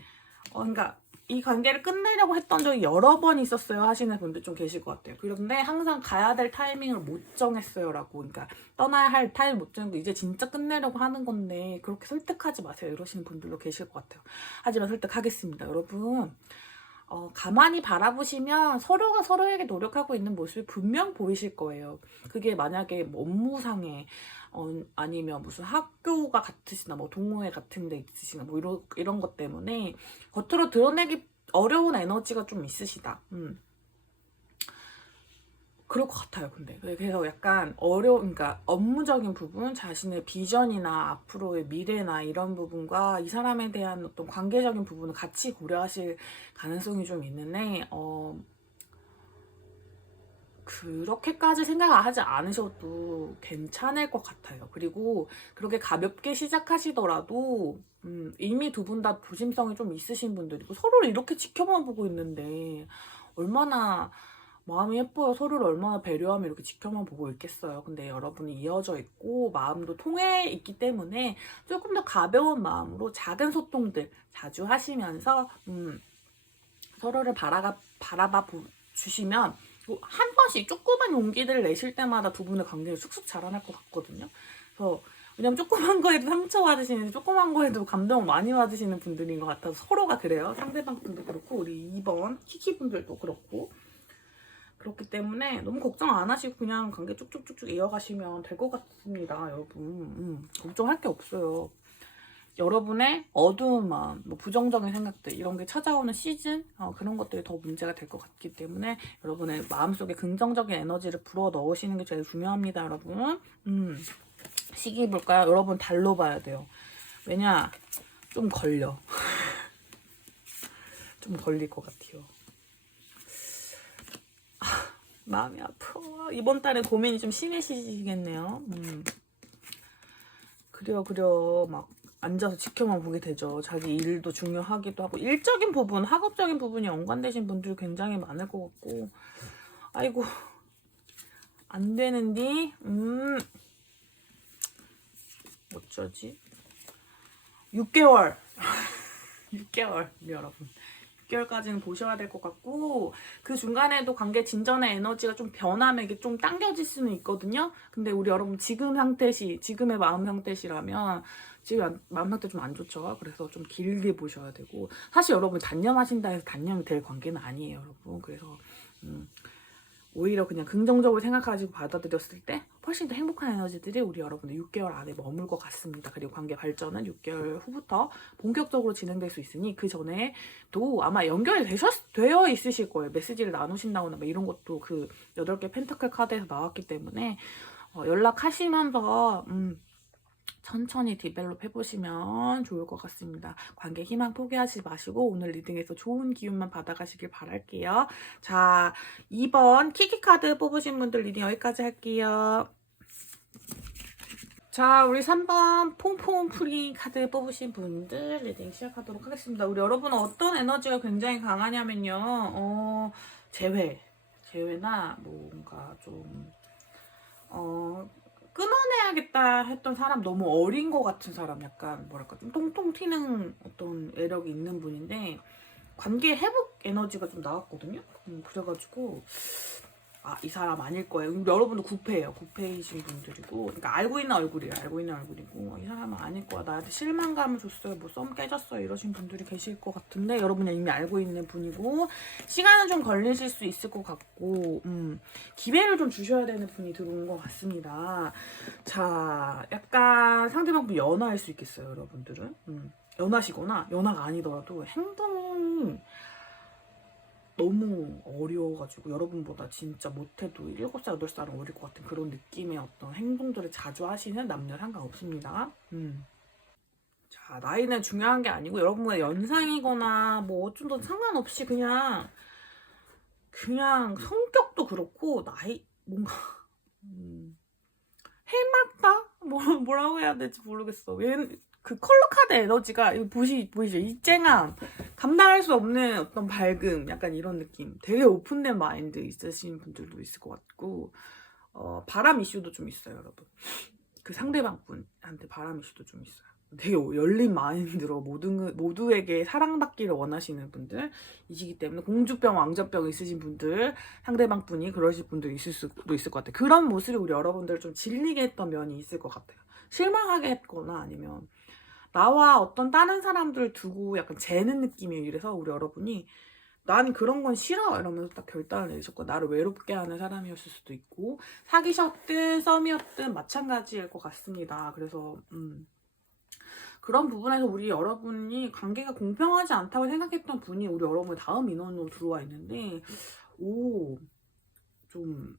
그러니까 이 관계를 끝내려고 했던 적이 여러 번 있었어요 하시는 분들 좀 계실 것 같아요. 그런데 항상 가야 될 타이밍을 못 정했어요 라고. 그러니까 떠나야 할 타이밍 못 정해도 이제 진짜 끝내려고 하는 건데 그렇게 설득하지 마세요 이러시는 분들도 계실 것 같아요. 하지만 설득하겠습니다. 여러분. 가만히 바라보시면 서로가 서로에게 노력하고 있는 모습이 분명 보이실 거예요. 그게 만약에 뭐 업무상에 아니면 무슨 학교가 같으시나 뭐 동호회 같은 데 있으시나 뭐 이런 것 때문에 겉으로 드러내기 어려운 에너지가 좀 있으시다. 그럴 것 같아요, 근데. 그래서 약간 그러니까 업무적인 부분, 자신의 비전이나 앞으로의 미래나 이런 부분과 이 사람에 대한 어떤 관계적인 부분을 같이 고려하실 가능성이 좀 있는데, 그렇게까지 생각하지 않으셔도 괜찮을 것 같아요. 그리고 그렇게 가볍게 시작하시더라도, 이미 두 분 다 조심성이 좀 있으신 분들이고, 서로를 이렇게 지켜만 보고 있는데, 얼마나 마음이 예뻐요. 서로를 얼마나 배려하며 이렇게 지켜만 보고 있겠어요. 근데 여러분이 이어져 있고 마음도 통해 있기 때문에 조금 더 가벼운 마음으로 작은 소통들 자주 하시면서 서로를 바라봐 주시면 한 번씩 조그만 용기들을 내실 때마다 두 분의 관계를 쑥쑥 자라날 것 같거든요. 그래서 왜냐면 조그만 거에도 상처받으시는, 조그만 거에도 감동 많이 받으시는 분들인 것 같아서 서로가 그래요. 상대방 분도 그렇고 우리 2번 키키 분들도 그렇고. 그렇기 때문에 너무 걱정 안 하시고 그냥 관계 쭉쭉쭉쭉 이어가시면 될 것 같습니다, 여러분. 걱정할 게 없어요. 여러분의 어두운 마음, 뭐 부정적인 생각들 이런 게 찾아오는 시즌 그런 것들이 더 문제가 될 것 같기 때문에 여러분의 마음속에 긍정적인 에너지를 불어 넣으시는 게 제일 중요합니다, 여러분. 시기 볼까요? 여러분 달로 봐야 돼요. 왜냐? 좀 걸려. 좀 걸릴 것 같아요. 마음이 아파. 이번 달에 고민이 좀 심해지시겠네요. 그려 막 앉아서 지켜만 보게 되죠. 자기 일도 중요하기도 하고 일적인 부분, 학업적인 부분이 연관되신 분들 굉장히 많을 것 같고 아이고 안 되는디 어쩌지? 6개월 6개월 여러분 6개월까지는 보셔야 될 것 같고 그 중간에도 관계 진전의 에너지가 좀 변하면 이게 좀 당겨질 수는 있거든요. 근데 우리 여러분 지금의 마음 상태시라면 지금 마음 상태 좀 안 좋죠. 그래서 좀 길게 보셔야 되고 사실 여러분 단념하신다 해서 단념이 될 관계는 아니에요, 여러분. 그래서 오히려 그냥 긍정적으로 생각하시고 받아들였을 때 훨씬 더 행복한 에너지들이 우리 여러분들 6개월 안에 머물 것 같습니다. 그리고 관계 발전은 6개월 후부터 본격적으로 진행될 수 있으니 그 전에도 아마 연결이 되어 있으실 거예요. 메시지를 나누신다거나 뭐 이런 것도 그 8개 펜타클 카드에서 나왔기 때문에 연락하시면서 천천히 디벨롭 해보시면 좋을 것 같습니다. 관계 희망 포기하지 마시고 오늘 리딩에서 좋은 기운만 받아가시길 바랄게요. 자, 2번 키키카드 뽑으신 분들 리딩 여기까지 할게요. 자, 우리 3번 퐁퐁 프리 카드 뽑으신 분들 리딩 시작하도록 하겠습니다. 우리 여러분은 어떤 에너지가 굉장히 강하냐면요. 재회나 뭔가 좀 끊어내야겠다 했던 사람, 너무 어린 것 같은 사람, 약간 뭐랄까 좀 통통 튀는 어떤 매력이 있는 분인데 관계 회복 에너지가 좀 나왔거든요. 그래가지고 아, 이 사람 아닐 거예요. 여러분도 구패예요. 구패이신 분들이고, 그러니까 알고 있는 얼굴이에요. 알고 있는 얼굴이고, 이 사람은 아닐 거야. 나한테 실망감을 줬어요. 뭐 썸 깨졌어요. 이러신 분들이 계실 것 같은데, 여러분은 이미 알고 있는 분이고, 시간은 좀 걸리실 수 있을 것 같고, 기회를 좀 주셔야 되는 분이 들어온 것 같습니다. 자, 약간 상대방 분 연하일 수 있겠어요. 여러분들은. 연하시거나, 연하가 아니더라도 행동이 너무 어려워가지고 여러분보다 진짜 못해도 7살, 8살은 어릴 것 같은 그런 느낌의 어떤 행동들을 자주 하시는 남녀 상관없습니다. 자, 나이는 중요한 게 아니고 여러분의 연상이거나 뭐 좀 더 상관없이 그냥 성격도 그렇고 나이 뭔가 해맑다? 뭐라고 해야 될지 모르겠어. 얘는 그 컬러 카드 에너지가 이거 보이시죠? 이 쨍함, 감당할 수 없는 어떤 밝음, 약간 이런 느낌. 되게 오픈된 마인드 있으신 분들도 있을 것 같고, 바람 이슈도 좀 있어요, 여러분. 그 상대방 분한테 바람 이슈도 좀 있어요. 되게 열린 마인드로 모두에게 사랑받기를 원하시는 분들이시기 때문에 공주병, 왕자병 있으신 분들, 상대방 분이 그러실 분들 있을 수도 있을 것 같아요. 그런 모습이 우리 여러분들을 좀 질리게 했던 면이 있을 것 같아요. 실망하게 했거나 아니면 나와 어떤 다른 사람들을 두고 약간 재는 느낌이에요. 이래서 우리 여러분이 난 그런 건 싫어 이러면서 딱 결단을 내리셨고 나를 외롭게 하는 사람이었을 수도 있고 사귀셨든 썸이었든 마찬가지일 것 같습니다. 그래서 그런 부분에서 우리 여러분이 관계가 공평하지 않다고 생각했던 분이 우리 여러분의 다음 인원으로 들어와 있는데 좀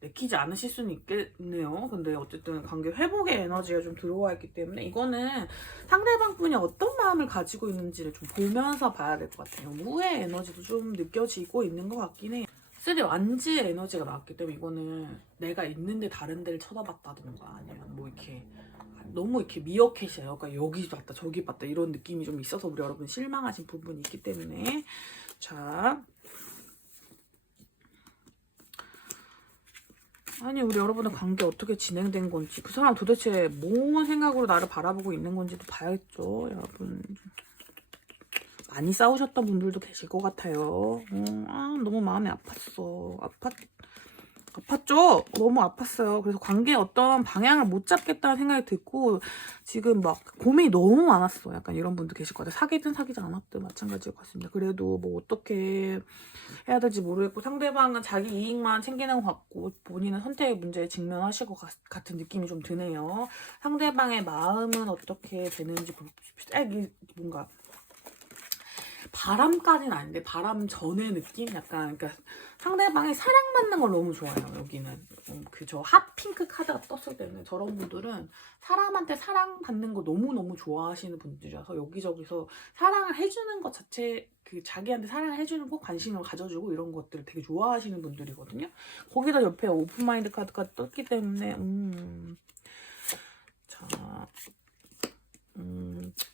내키지 않으실 수는 있겠네요. 근데 어쨌든 관계 회복의 에너지가 좀 들어와 있기 때문에 이거는 상대방 분이 어떤 마음을 가지고 있는지를 좀 보면서 봐야 될 것 같아요. 후회 에너지도 좀 느껴지고 있는 것 같긴 해요. 3 완지의 에너지가 나왔기 때문에 이거는 내가 있는데 다른 데를 쳐다봤다던가 아니면 뭐 이렇게 너무 이렇게 미어캣이에요. 그러니까 여기 봤다 저기 봤다 이런 느낌이 좀 있어서 우리 여러분 실망하신 부분이 있기 때문에 자 아니 우리 여러분의 관계 어떻게 진행된 건지 그 사람 도대체 뭔 생각으로 나를 바라보고 있는 건지도 봐야겠죠. 여러분 많이 싸우셨던 분들도 계실 것 같아요. 너무 마음이 아팠어. 아팠죠? 너무 아팠어요. 그래서 관계에 어떤 방향을 못 잡겠다는 생각이 듣고 지금 막 고민이 너무 많았어. 약간 이런 분도 계실 것 같아요. 사귀든 사귀지 않았든 마찬가지일 것 같습니다. 그래도 뭐 어떻게 해야 될지 모르겠고 상대방은 자기 이익만 챙기는 것 같고 본인은 선택의 문제에 직면하실 것 같은 느낌이 좀 드네요. 상대방의 마음은 어떻게 되는지 뭔가 바람까지는 아닌데 바람 전의 느낌? 약간 그러니까 상대방이 사랑받는 걸 너무 좋아해요. 여기는 저 핫핑크 카드가 떴을 때는 저런 분들은 사람한테 사랑받는 거 너무너무 좋아하시는 분들이라서 여기저기서 사랑을 해주는 것 자체 그 자기한테 사랑을 해주는 거 관심을 가져주고 이런 것들을 되게 좋아하시는 분들이거든요. 거기다 옆에 오픈마인드 카드가 떴기 때문에 자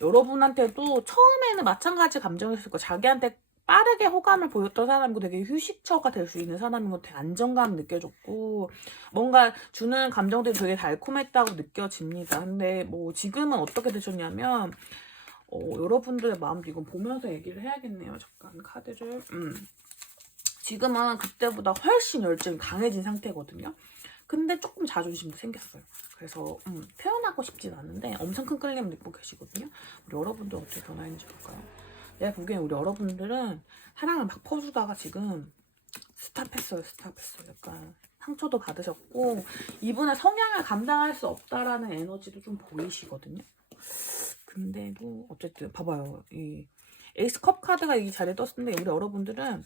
여러분한테도 처음에는 마찬가지 감정이었을 거예요. 자기한테 빠르게 호감을 보였던 사람이고 되게 휴식처가 될 수 있는 사람인 것 같아요. 안정감 느껴졌고 뭔가 주는 감정들이 되게 달콤했다고 느껴집니다. 근데 뭐 지금은 어떻게 되셨냐면 여러분들의 마음도 이건 보면서 얘기를 해야겠네요. 잠깐 카드를 지금은 그때보다 훨씬 열정이 강해진 상태거든요. 근데 조금 자존심도 생겼어요. 그래서 표현하고 싶진 않은데 엄청 큰 끌림을 느끼고 계시거든요. 우리 여러분들 어떻게 변화했는지 볼까요? 내가 보기엔 우리 여러분들은 사랑을 막 퍼주다가 지금 스탑했어요. 약간 상처도 받으셨고 이분의 성향을 감당할 수 없다라는 에너지도 좀 보이시거든요. 근데도 어쨌든 봐봐요. 이 에이스 컵 카드가 이 자리에 떴는데 우리 여러분들은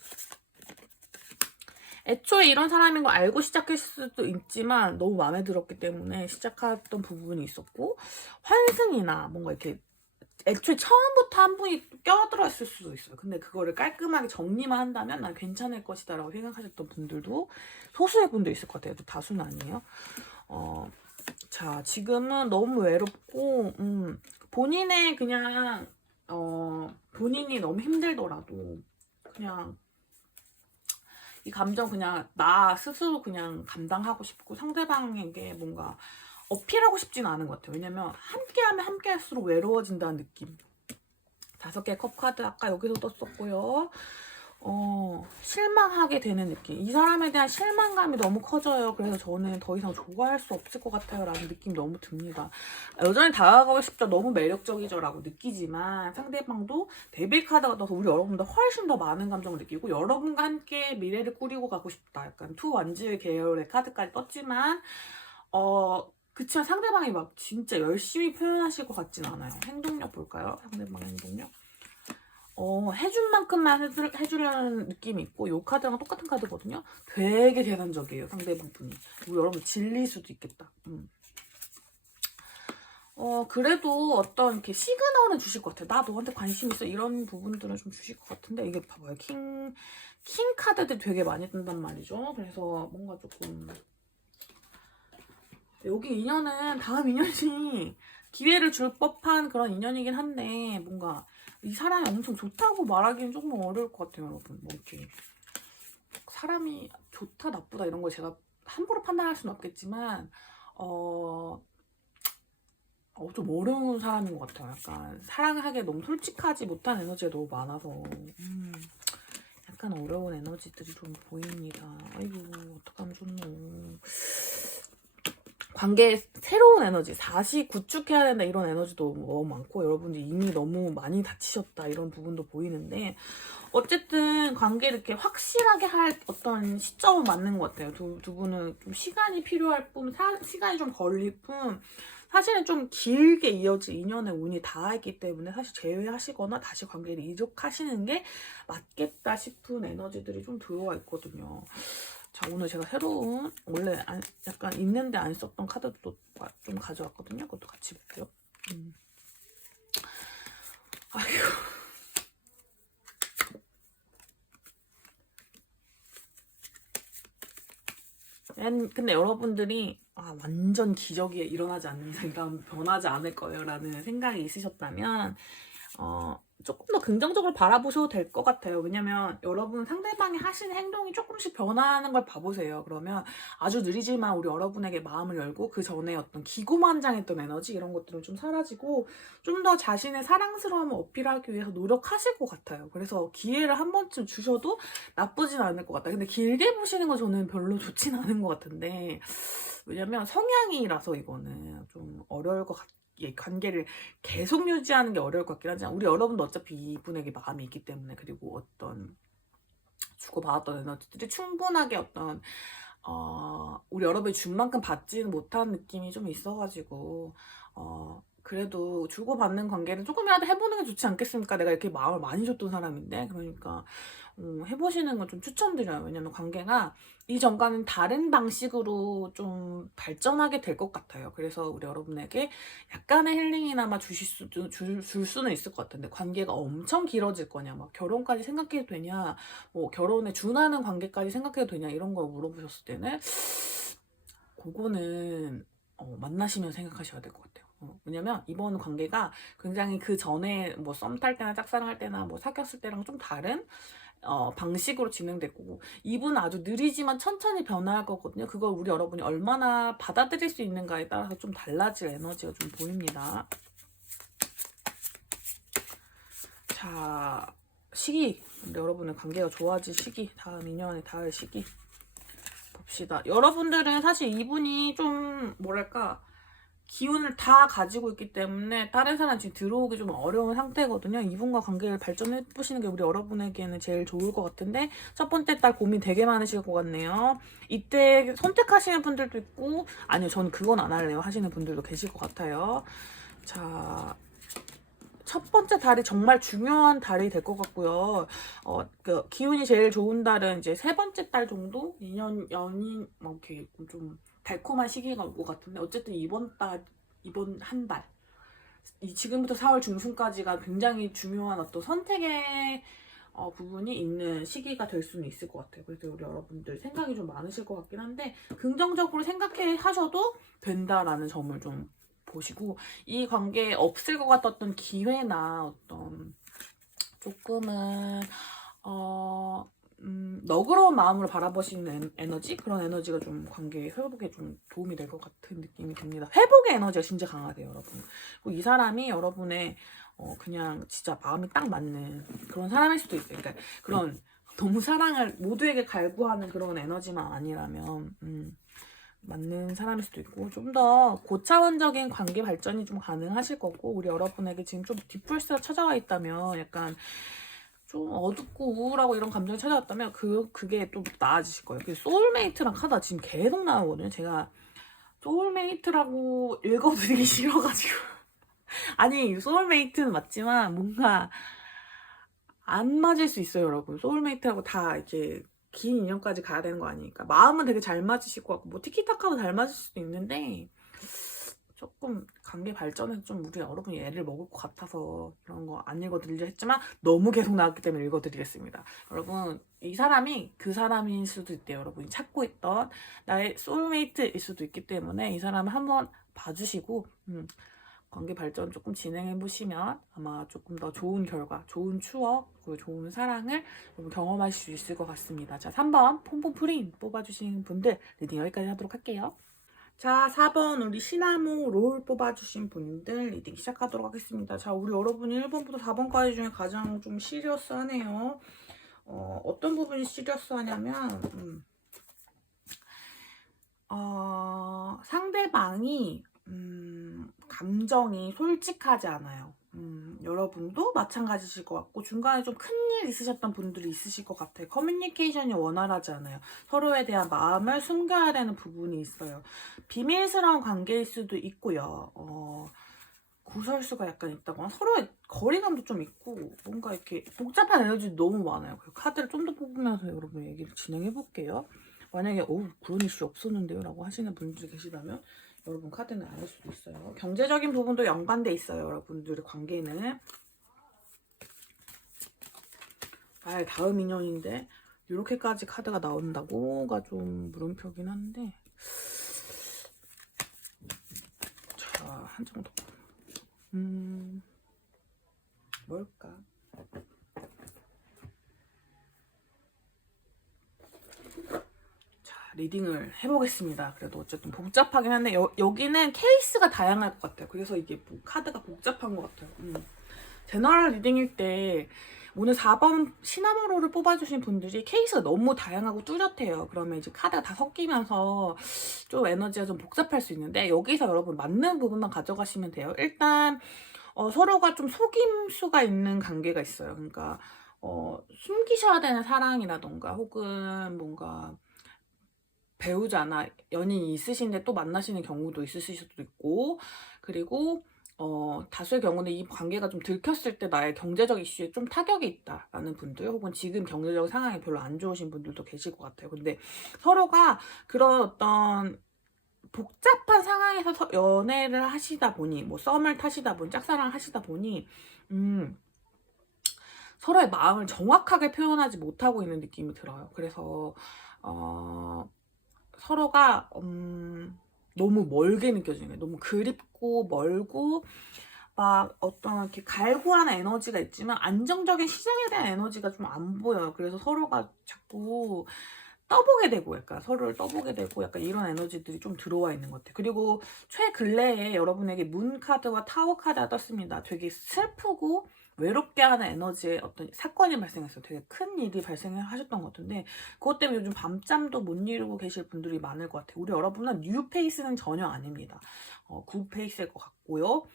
애초에 이런 사람인 거 알고 시작했을 수도 있지만 너무 마음에 들었기 때문에 시작했던 부분이 있었고 환승이나 뭔가 이렇게 애초에 처음부터 한 분이 껴들어 있을 수도 있어요. 근데 그거를 깔끔하게 정리만 한다면 난 괜찮을 것이다 라고 생각하셨던 분들도 소수의 분도 있을 것 같아요. 또 다수는 아니에요. 자 지금은 너무 외롭고 본인의 그냥 본인이 너무 힘들더라도 그냥 이 감정 그냥 나 스스로 그냥 감당하고 싶고 상대방에게 뭔가 어필하고 싶지는 않은 것 같아요. 왜냐면 함께하면 함께할수록 외로워진다는 느낌. 5개 컵 카드 아까 여기서 떴었고요. 실망하게 되는 느낌. 이 사람에 대한 실망감이 너무 커져요. 그래서 저는 더 이상 좋아할 수 없을 것 같아요. 라는 느낌이 너무 듭니다. 여전히 다가가고 싶죠. 너무 매력적이죠. 라고 느끼지만 상대방도 데빌 카드가 떠서 우리 여러분보다 훨씬 더 많은 감정을 느끼고 여러분과 함께 미래를 꾸리고 가고 싶다. 약간 투 완즈 계열의 카드까지 떴지만 그치만 상대방이 막 진짜 열심히 표현하실 것 같진 않아요. 행동력 볼까요? 상대방의 행동력. 해준 만큼만 해주려는 느낌이 있고, 이 카드랑 똑같은 카드거든요. 되게 계산적이에요, 상대방분이. 우리 여러분 질릴 수도 있겠다. 그래도 어떤 이렇게 시그널은 주실 것 같아요. 나 너한테 관심 있어. 이런 부분들은 좀 주실 것 같은데, 이게 봐봐요. 킹 카드들 되게 많이 뜬단 말이죠. 그래서 뭔가 조금. 여기 인연은 다음 인연이 기회를 줄 법한 그런 인연이긴 한데, 뭔가 이 사람이 엄청 좋다고 말하기는 조금 어려울 것 같아요, 여러분. 뭐 이렇게 사람이 좋다 나쁘다 이런 걸 제가 함부로 판단할 수는 없겠지만 좀 어려운 사람인 것 같아요. 약간 사랑하기에 너무 솔직하지 못한 에너지가 너무 많아서 약간 어려운 에너지들이 좀 보입니다. 아이고 어떡하면 좋노. 관계에 새로운 에너지, 다시 구축해야 된다 이런 에너지도 너무 많고 여러분들이 이미 너무 많이 다치셨다 이런 부분도 보이는데 어쨌든 관계를 이렇게 확실하게 할 어떤 시점은 맞는 것 같아요. 두 분은 좀 시간이 필요할 뿐, 시간이 좀 걸릴 뿐 사실은 좀 길게 이어질 인연의 운이 닿아있기 때문에 사실 제외하시거나 다시 관계를 이적하시는 게 맞겠다 싶은 에너지들이 좀 들어와 있거든요. 자, 오늘 제가 새로운 원래 약간 있는데 안 썼던 카드도 좀 가져왔거든요. 그것도 같이 볼게요. 아이고. 근데 여러분들이 완전 기적이 일어나지 않는 이상 변하지 않을 거예요 라는 생각이 있으셨다면 조금 더 긍정적으로 바라보셔도 될 것 같아요. 왜냐면 여러분 상대방이 하시는 행동이 조금씩 변화하는 걸 봐보세요. 그러면 아주 느리지만 우리 여러분에게 마음을 열고 그 전에 어떤 기고만장했던 에너지 이런 것들은 좀 사라지고 좀 더 자신의 사랑스러움을 어필하기 위해서 노력하실 것 같아요. 그래서 기회를 한 번쯤 주셔도 나쁘진 않을 것 같아요. 근데 길게 보시는 거 저는 별로 좋진 않은 것 같은데 왜냐면 성향이라서 이거는 좀 어려울 것 같아요. 관계를 계속 유지하는 게 어려울 것 같긴 하지만 우리 여러분도 어차피 이분에게 마음이 있기 때문에 그리고 어떤 주고받았던 에너지들이 충분하게 어떤 우리 여러분이 준 만큼 받지는 못한 느낌이 좀 있어가지고 그래도 주고받는 관계는 조금이라도 해보는 게 좋지 않겠습니까? 내가 이렇게 마음을 많이 줬던 사람인데 그러니까 해보시는 건 좀 추천드려요. 왜냐면 관계가 이전과는 다른 방식으로 좀 발전하게 될 것 같아요. 그래서 우리 여러분에게 약간의 힐링이나마 줄 수는 있을 것 같은데 관계가 엄청 길어질 거냐, 막 결혼까지 생각해도 되냐, 뭐 결혼에 준하는 관계까지 생각해도 되냐 이런 걸 물어보셨을 때는 그거는 만나시면 생각하셔야 될 것 같아요. 왜냐면 이번 관계가 굉장히 그 전에 뭐 썸 탈 때나 짝사랑할 때나 뭐 사귀었을 때랑 좀 다른 방식으로 진행됐고 이분은 아주 느리지만 천천히 변화할 거거든요. 그걸 우리 여러분이 얼마나 받아들일 수 있는가에 따라서 좀 달라질 에너지가 좀 보입니다. 자, 시기. 우리 여러분의 관계가 좋아질 시기. 다음 인연에 닿을 시기. 봅시다. 여러분들은 사실 이분이 좀 뭐랄까 기운을 다 가지고 있기 때문에 다른 사람 지금 들어오기 좀 어려운 상태거든요. 이분과 관계를 발전해보시는 게 우리 여러분에게는 제일 좋을 것 같은데 첫 번째 달 고민 되게 많으실 것 같네요. 이때 선택하시는 분들도 있고 아니요 저는 그건 안 할래요 하시는 분들도 계실 것 같아요. 자, 첫 번째 달이 정말 중요한 달이 될 것 같고요. 그 기운이 제일 좋은 달은 이제 세 번째 달 정도? 연인, 뭐 이렇게 좀 달콤한 시기가 올 것 같은데, 어쨌든 이번 한 달. 지금부터 4월 중순까지가 굉장히 중요한 어떤 선택의 부분이 있는 시기가 될 수는 있을 것 같아요. 그래서 우리 여러분들 생각이 좀 많으실 것 같긴 한데, 긍정적으로 생각해 하셔도 된다라는 점을 좀 보시고 이 관계에 없을 것 같았던 기회나 어떤 조금은 너그러운 마음으로 바라보시는 에너지 그런 에너지가 좀 관계 회복에 좀 도움이 될 것 같은 느낌이 듭니다. 회복의 에너지가 진짜 강하대요, 여러분. 그리고 이 사람이 여러분의 그냥 진짜 마음이 딱 맞는 그런 사람일 수도 있어요. 그러니까 그런 너무 사랑을 모두에게 갈구하는 그런 에너지만 아니라면 맞는 사람일 수도 있고 좀 더 고차원적인 관계 발전이 좀 가능하실 거고 우리 여러분에게 지금 좀 디플스가 찾아와 있다면 약간 좀 어둡고 우울하고 이런 감정이 찾아왔다면 그게 또 나아지실 거예요. 소울메이트랑 카드가 지금 계속 나오거든요. 제가 소울메이트라고 읽어드리기 싫어가지고 아니 소울메이트는 맞지만 뭔가 안 맞을 수 있어요, 여러분. 소울메이트하고 다 이렇게 긴 인연까지 가야 되는 거 아니니까. 마음은 되게 잘 맞으실 것 같고, 뭐 티키타카도 잘 맞을 수도 있는데, 조금 관계 발전에서 좀 우리 여러분이 애를 먹을 것 같아서 이런 거 안 읽어드리려 했지만, 너무 계속 나왔기 때문에 읽어드리겠습니다. 여러분, 이 사람이 그 사람일 수도 있대요, 여러분이 찾고 있던 나의 소울메이트일 수도 있기 때문에 이 사람을 한번 봐주시고, 관계 발전 조금 진행해 보시면 아마 조금 더 좋은 결과, 좋은 추억, 그리고 좋은 사랑을 경험하실 수 있을 것 같습니다. 자, 3번 퐁퐁프린 뽑아주신 분들 리딩 여기까지 하도록 할게요. 자, 4번 우리 시나모 롤 뽑아주신 분들 리딩 시작하도록 하겠습니다. 자, 우리 여러분이 1번부터 4번까지 중에 가장 좀 시리어스하네요. 어떤 부분이 시리어스하냐면 상대방이 감정이 솔직하지 않아요. 여러분도 마찬가지실 것 같고 중간에 좀 큰일 있으셨던 분들이 있으실 것 같아요. 커뮤니케이션이 원활하지 않아요. 서로에 대한 마음을 숨겨야 되는 부분이 있어요. 비밀스러운 관계일 수도 있고요. 구설수가 약간 있다거나 서로의 거리감도 좀 있고 뭔가 이렇게 복잡한 에너지도 너무 많아요. 그 카드를 좀 더 뽑으면서 여러분 얘기를 진행해 볼게요. 만약에 그런 이슈 없었는데요 라고 하시는 분들이 계시다면 여러분 카드는 아닐 수도 있어요. 경제적인 부분도 연관돼 있어요. 여러분들의 관계는. 다음 인연인데 이렇게까지 카드가 나온다고가 좀 물음표긴 한데 자, 한 장 더. 뭘까? 리딩을 해보겠습니다. 그래도 어쨌든 복잡하긴 한데 여기는 케이스가 다양할 것 같아요. 그래서 이게 카드가 복잡한 것 같아요. 제너럴 리딩일 때 오늘 4번 시나모로를 뽑아주신 분들이 케이스가 너무 다양하고 뚜렷해요. 그러면 이제 카드가 다 섞이면서 좀 에너지가 좀 복잡할 수 있는데 여기서 여러분 맞는 부분만 가져가시면 돼요. 일단 서로가 좀 속임수가 있는 관계가 있어요. 그러니까 숨기셔야 되는 사랑이라던가 혹은 뭔가 배우자나 연인이 있으신데 또 만나시는 경우도 있으실 수도 있고 그리고 다수의 경우는 이 관계가 좀 들켰을 때 나의 경제적 이슈에 좀 타격이 있다라는 분들 혹은 지금 경제적 상황이 별로 안 좋으신 분들도 계실 것 같아요. 근데 서로가 그런 어떤 복잡한 상황에서 연애를 하시다 보니 뭐 썸을 타시다 보니 짝사랑을 하시다 보니 서로의 마음을 정확하게 표현하지 못하고 있는 느낌이 들어요. 그래서 서로가 너무 멀게 느껴지는 거예요. 너무 그립고 멀고 막 어떤 이렇게 갈구하는 에너지가 있지만 안정적인 시작에 대한 에너지가 좀 안 보여요. 그래서 서로가 자꾸 떠보게 되고 약간 서로를 떠보게 되고 약간 이런 에너지들이 좀 들어와 있는 것 같아요. 그리고 최근래에 여러분에게 문 카드와 타워 카드가 떴습니다. 되게 슬프고 외롭게 하는 에너지의 어떤 사건이 발생했어요. 되게 큰 일이 발생하셨던 것 같은데 그것 때문에 요즘 밤잠도 못 이루고 계실 분들이 많을 것 같아요. 우리 여러분은 뉴 페이스는 전혀 아닙니다. 굿 페이스일 것 같고요.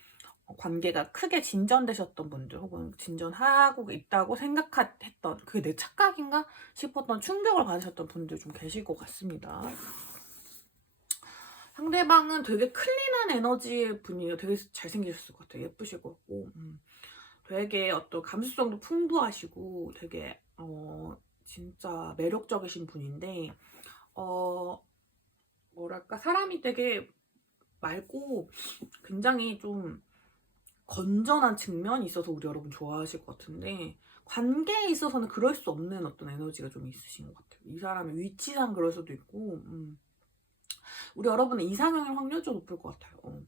관계가 크게 진전되셨던 분들 혹은 진전하고 있다고 생각했던 그게 내 착각인가 싶었던 충격을 받으셨던 분들 좀 계실 것 같습니다. 상대방은 되게 클린한 에너지의 분이에요. 되게 잘생기셨을 것 같아요. 예쁘실 것 같고 되게 어떤 감수성도 풍부하시고 되게 진짜 매력적이신 분인데 뭐랄까 사람이 되게 맑고 굉장히 좀 건전한 측면이 있어서 우리 여러분 좋아하실 것 같은데 관계에 있어서는 그럴 수 없는 어떤 에너지가 좀 있으신 것 같아요. 이 사람의 위치상 그럴 수도 있고 우리 여러분은 이상형일 확률이 좀 높을 것 같아요.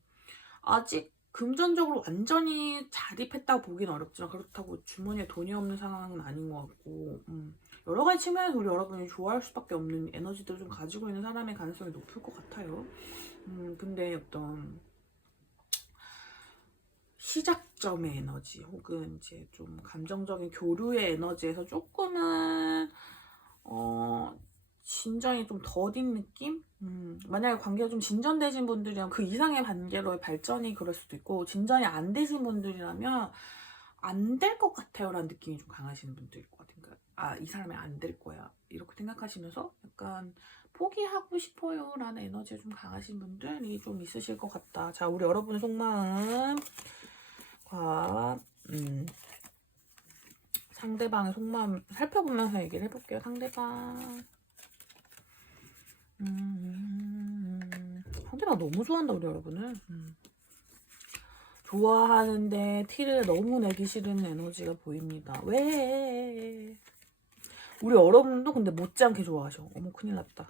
아직 금전적으로 완전히 자립했다고 보긴 어렵지만 그렇다고 주머니에 돈이 없는 상황은 아닌 것 같고 여러 가지 측면에서 우리 여러분이 좋아할 수밖에 없는 에너지들을 좀 가지고 있는 사람의 가능성이 높을 것 같아요. 근데 어떤 시작점의 에너지 혹은 이제 좀 감정적인 교류의 에너지에서 조금은 경우는 진전이 좀 더딘 느낌? 만약에 관계가 좀 진전되신 분들이라면 그 이상의 관계로의 발전이 그럴 수도 있고, 진전이 안 되신 분들이라면 안 될 것 같아요 라는 느낌이 좀 강하시는 분들일 것 같아요. 그러니까 이 사람이 안 될 거야 이렇게 생각하시면서 약간 포기하고 싶어요 라는 에너지가 좀 강하신 분들이 좀 있으실 것 같다. 자, 우리 여러분의 속마음 상대방의 속마음 살펴보면서 얘기를 해볼게요. 상대방 상대방 너무 좋아한다 우리 여러분은. 좋아하는데 티를 너무 내기 싫은 에너지가 보입니다. 왜? 우리 여러분도 근데 못지않게 좋아하셔. 어머 큰일 났다.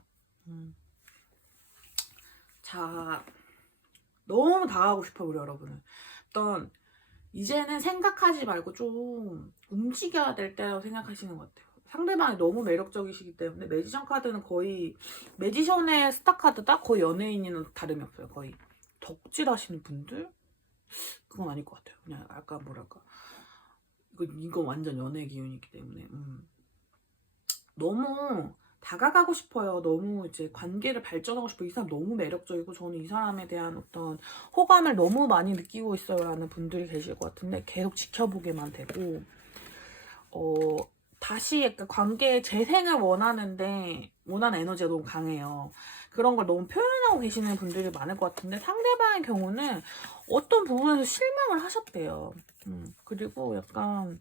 자, 너무 다가가고 싶어 우리 여러분은. 어떤 이제는 생각하지 말고 좀 움직여야 될 때라고 생각하시는 것 같아요. 상대방이 너무 매력적이시기 때문에 매지션 카드는 거의 매지션의 스타 카드다? 거의 연예인이랑 다름이 없어요. 거의 덕질하시는 분들? 그건 아닐 것 같아요. 그냥 약간 뭐랄까, 이거 완전 연애 기운이기 때문에 너무 다가가고 싶어요. 너무 이제 관계를 발전하고 싶어요. 이 사람 너무 매력적이고 저는 이 사람에 대한 어떤 호감을 너무 많이 느끼고 있어요 라는 분들이 계실 것 같은데, 계속 지켜보게만 되고 다시 약간 관계의 재생을 원하는 에너지가 너무 강해요. 그런 걸 너무 표현하고 계시는 분들이 많을 것 같은데, 상대방의 경우는 어떤 부분에서 실망을 하셨대요. 그리고 약간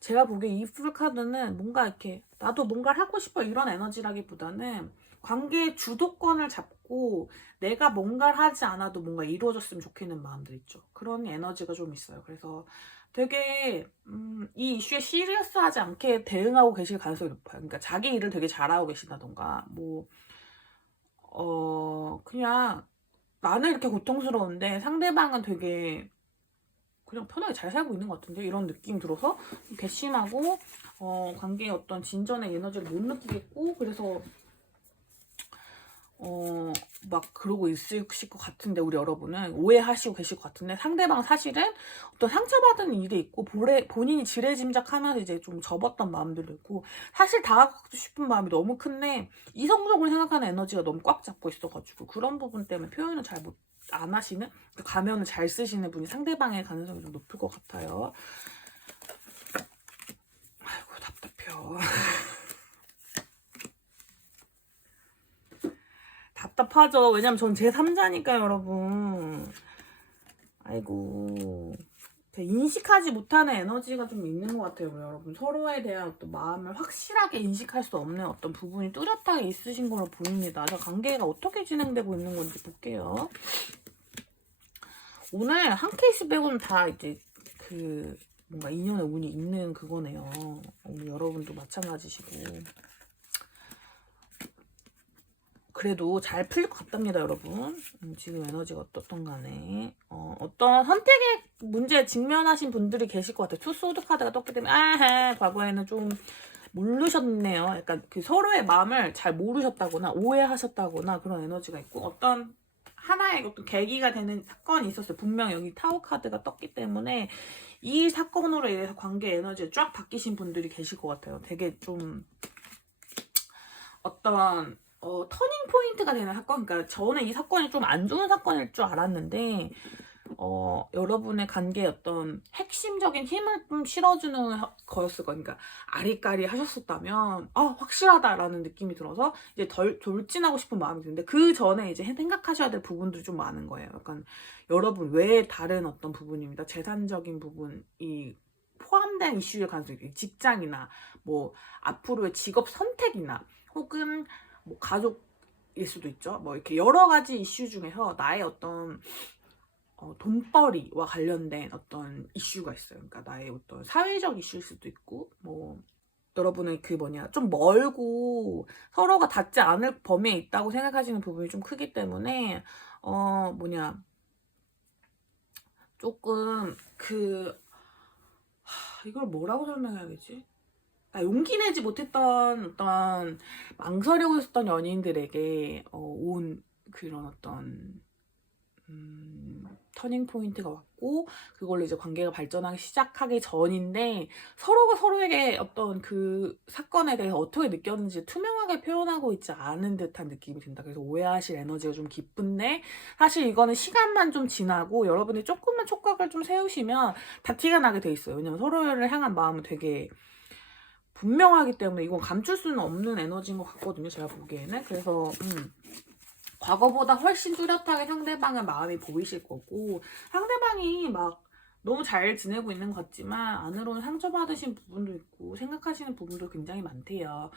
제가 보기에 이 풀카드는 뭔가 이렇게 나도 뭔가를 하고 싶어 이런 에너지라기보다는 관계의 주도권을 잡고 내가 뭔가를 하지 않아도 뭔가 이루어졌으면 좋겠는 마음들 있죠. 그런 에너지가 좀 있어요. 그래서 되게 이 이슈에 시리어스하지 않게 대응하고 계실 가능성이 높아요. 그러니까 자기 일을 되게 잘하고 계시다던가 그냥 나는 이렇게 고통스러운데 상대방은 되게 그냥 편하게 잘 살고 있는 것 같은데 이런 느낌이 들어서 괘씸하고 관계의 어떤 진전의 에너지를 못 느끼겠고, 그래서 막 그러고 있으실 것 같은데 우리 여러분은 오해하시고 계실 것 같은데, 상대방은 사실은 어떤 상처받은 일이 있고 본인이 지레짐작하면서 이제 좀 접었던 마음들도 있고, 사실 다가가고 싶은 마음이 너무 큰데 이성적으로 생각하는 에너지가 너무 꽉 잡고 있어가지고 그런 부분 때문에 표현을 잘 못 안 하시는, 가면을 잘 쓰시는 분이 상대방의 가능성이 좀 높을 것 같아요. 아이고 답답해요. 답답하죠. 왜냐면 전 제3자니까 여러분. 아이고, 인식하지 못하는 에너지가 좀 있는 것 같아요 여러분. 서로에 대한 어떤 마음을 확실하게 인식할 수 없는 어떤 부분이 뚜렷하게 있으신 걸로 보입니다. 자, 관계가 어떻게 진행되고 있는 건지 볼게요. 오늘 한 케이스 빼고는 다 이제 뭔가 인연의 운이 있는 그거네요. 여러분도 마찬가지시고. 그래도 잘 풀릴 것 같답니다 여러분. 지금 에너지가 어떻든 간에 어떤 선택의 문제에 직면하신 분들이 계실 것 같아요. 투 소드 카드가 떴기 때문에 과거에는 좀 모르셨네요. 약간 서로의 마음을 잘 모르셨다거나 오해하셨다거나 그런 에너지가 있고, 어떤 하나의 어떤 계기가 되는 사건이 있었어요. 분명 여기 타워 카드가 떴기 때문에 이 사건으로 인해서 관계 에너지가 쫙 바뀌신 분들이 계실 것 같아요. 되게 좀 어떤 터닝 포인트가 되는 사건. 그러니까 저는 이 사건이 좀 안 좋은 사건일 줄 알았는데 여러분의 관계에 어떤 핵심적인 힘을 좀 실어주는 거였을 거예요. 그러니까 아리까리 하셨었다면 확실하다라는 느낌이 들어서 이제 덜 돌진하고 싶은 마음이 드는데, 그 전에 이제 생각하셔야 될 부분들이 좀 많은 거예요. 약간 여러분 외에 다른 어떤 부분입니다. 재산적인 부분이 포함된 이슈일 가능성이 있어요. 직장이나 뭐 앞으로의 직업 선택이나 혹은 뭐 가족일 수도 있죠. 뭐 이렇게 여러 가지 이슈 중에서 나의 어떤 돈벌이와 관련된 어떤 이슈가 있어요. 그러니까 나의 어떤 사회적 이슈일 수도 있고, 뭐 여러분의 좀 멀고 서로가 닿지 않을 범위에 있다고 생각하시는 부분이 좀 크기 때문에 조금 이걸 뭐라고 설명해야 되지? 용기 내지 못했던 어떤 망설이고 있었던 연인들에게 온 그런 어떤 터닝 포인트가 왔고, 그걸로 이제 관계가 발전하기 시작하기 전인데, 서로가 서로에게 어떤 그 사건에 대해서 어떻게 느꼈는지 투명하게 표현하고 있지 않은 듯한 느낌이 든다. 그래서 오해하실 에너지가 좀 깊은데, 사실 이거는 시간만 좀 지나고 여러분이 조금만 촉각을 좀 세우시면 다 티가 나게 돼 있어요. 왜냐면 서로를 향한 마음은 되게 분명하기 때문에 이건 감출 수는 없는 에너지인 것 같거든요, 제가 보기에는. 그래서 과거보다 훨씬 뚜렷하게 상대방의 마음이 보이실 거고, 상대방이 막 너무 잘 지내고 있는 것 같지만 안으로는 상처받으신 부분도 있고 생각하시는 부분도 굉장히 많대요.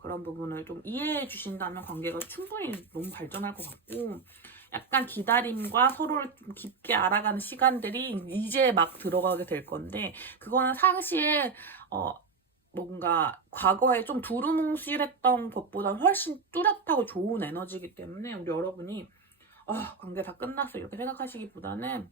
그런 부분을 좀 이해해 주신다면 관계가 충분히 너무 발전할 것 같고, 약간 기다림과 서로를 좀 깊게 알아가는 시간들이 이제 막 들어가게 될 건데, 그거는 상시에 뭔가 과거에 좀 두루뭉실했던 것보다 훨씬 뚜렷하고 좋은 에너지이기 때문에 우리 여러분이 관계 다 끝났어 이렇게 생각하시기보다는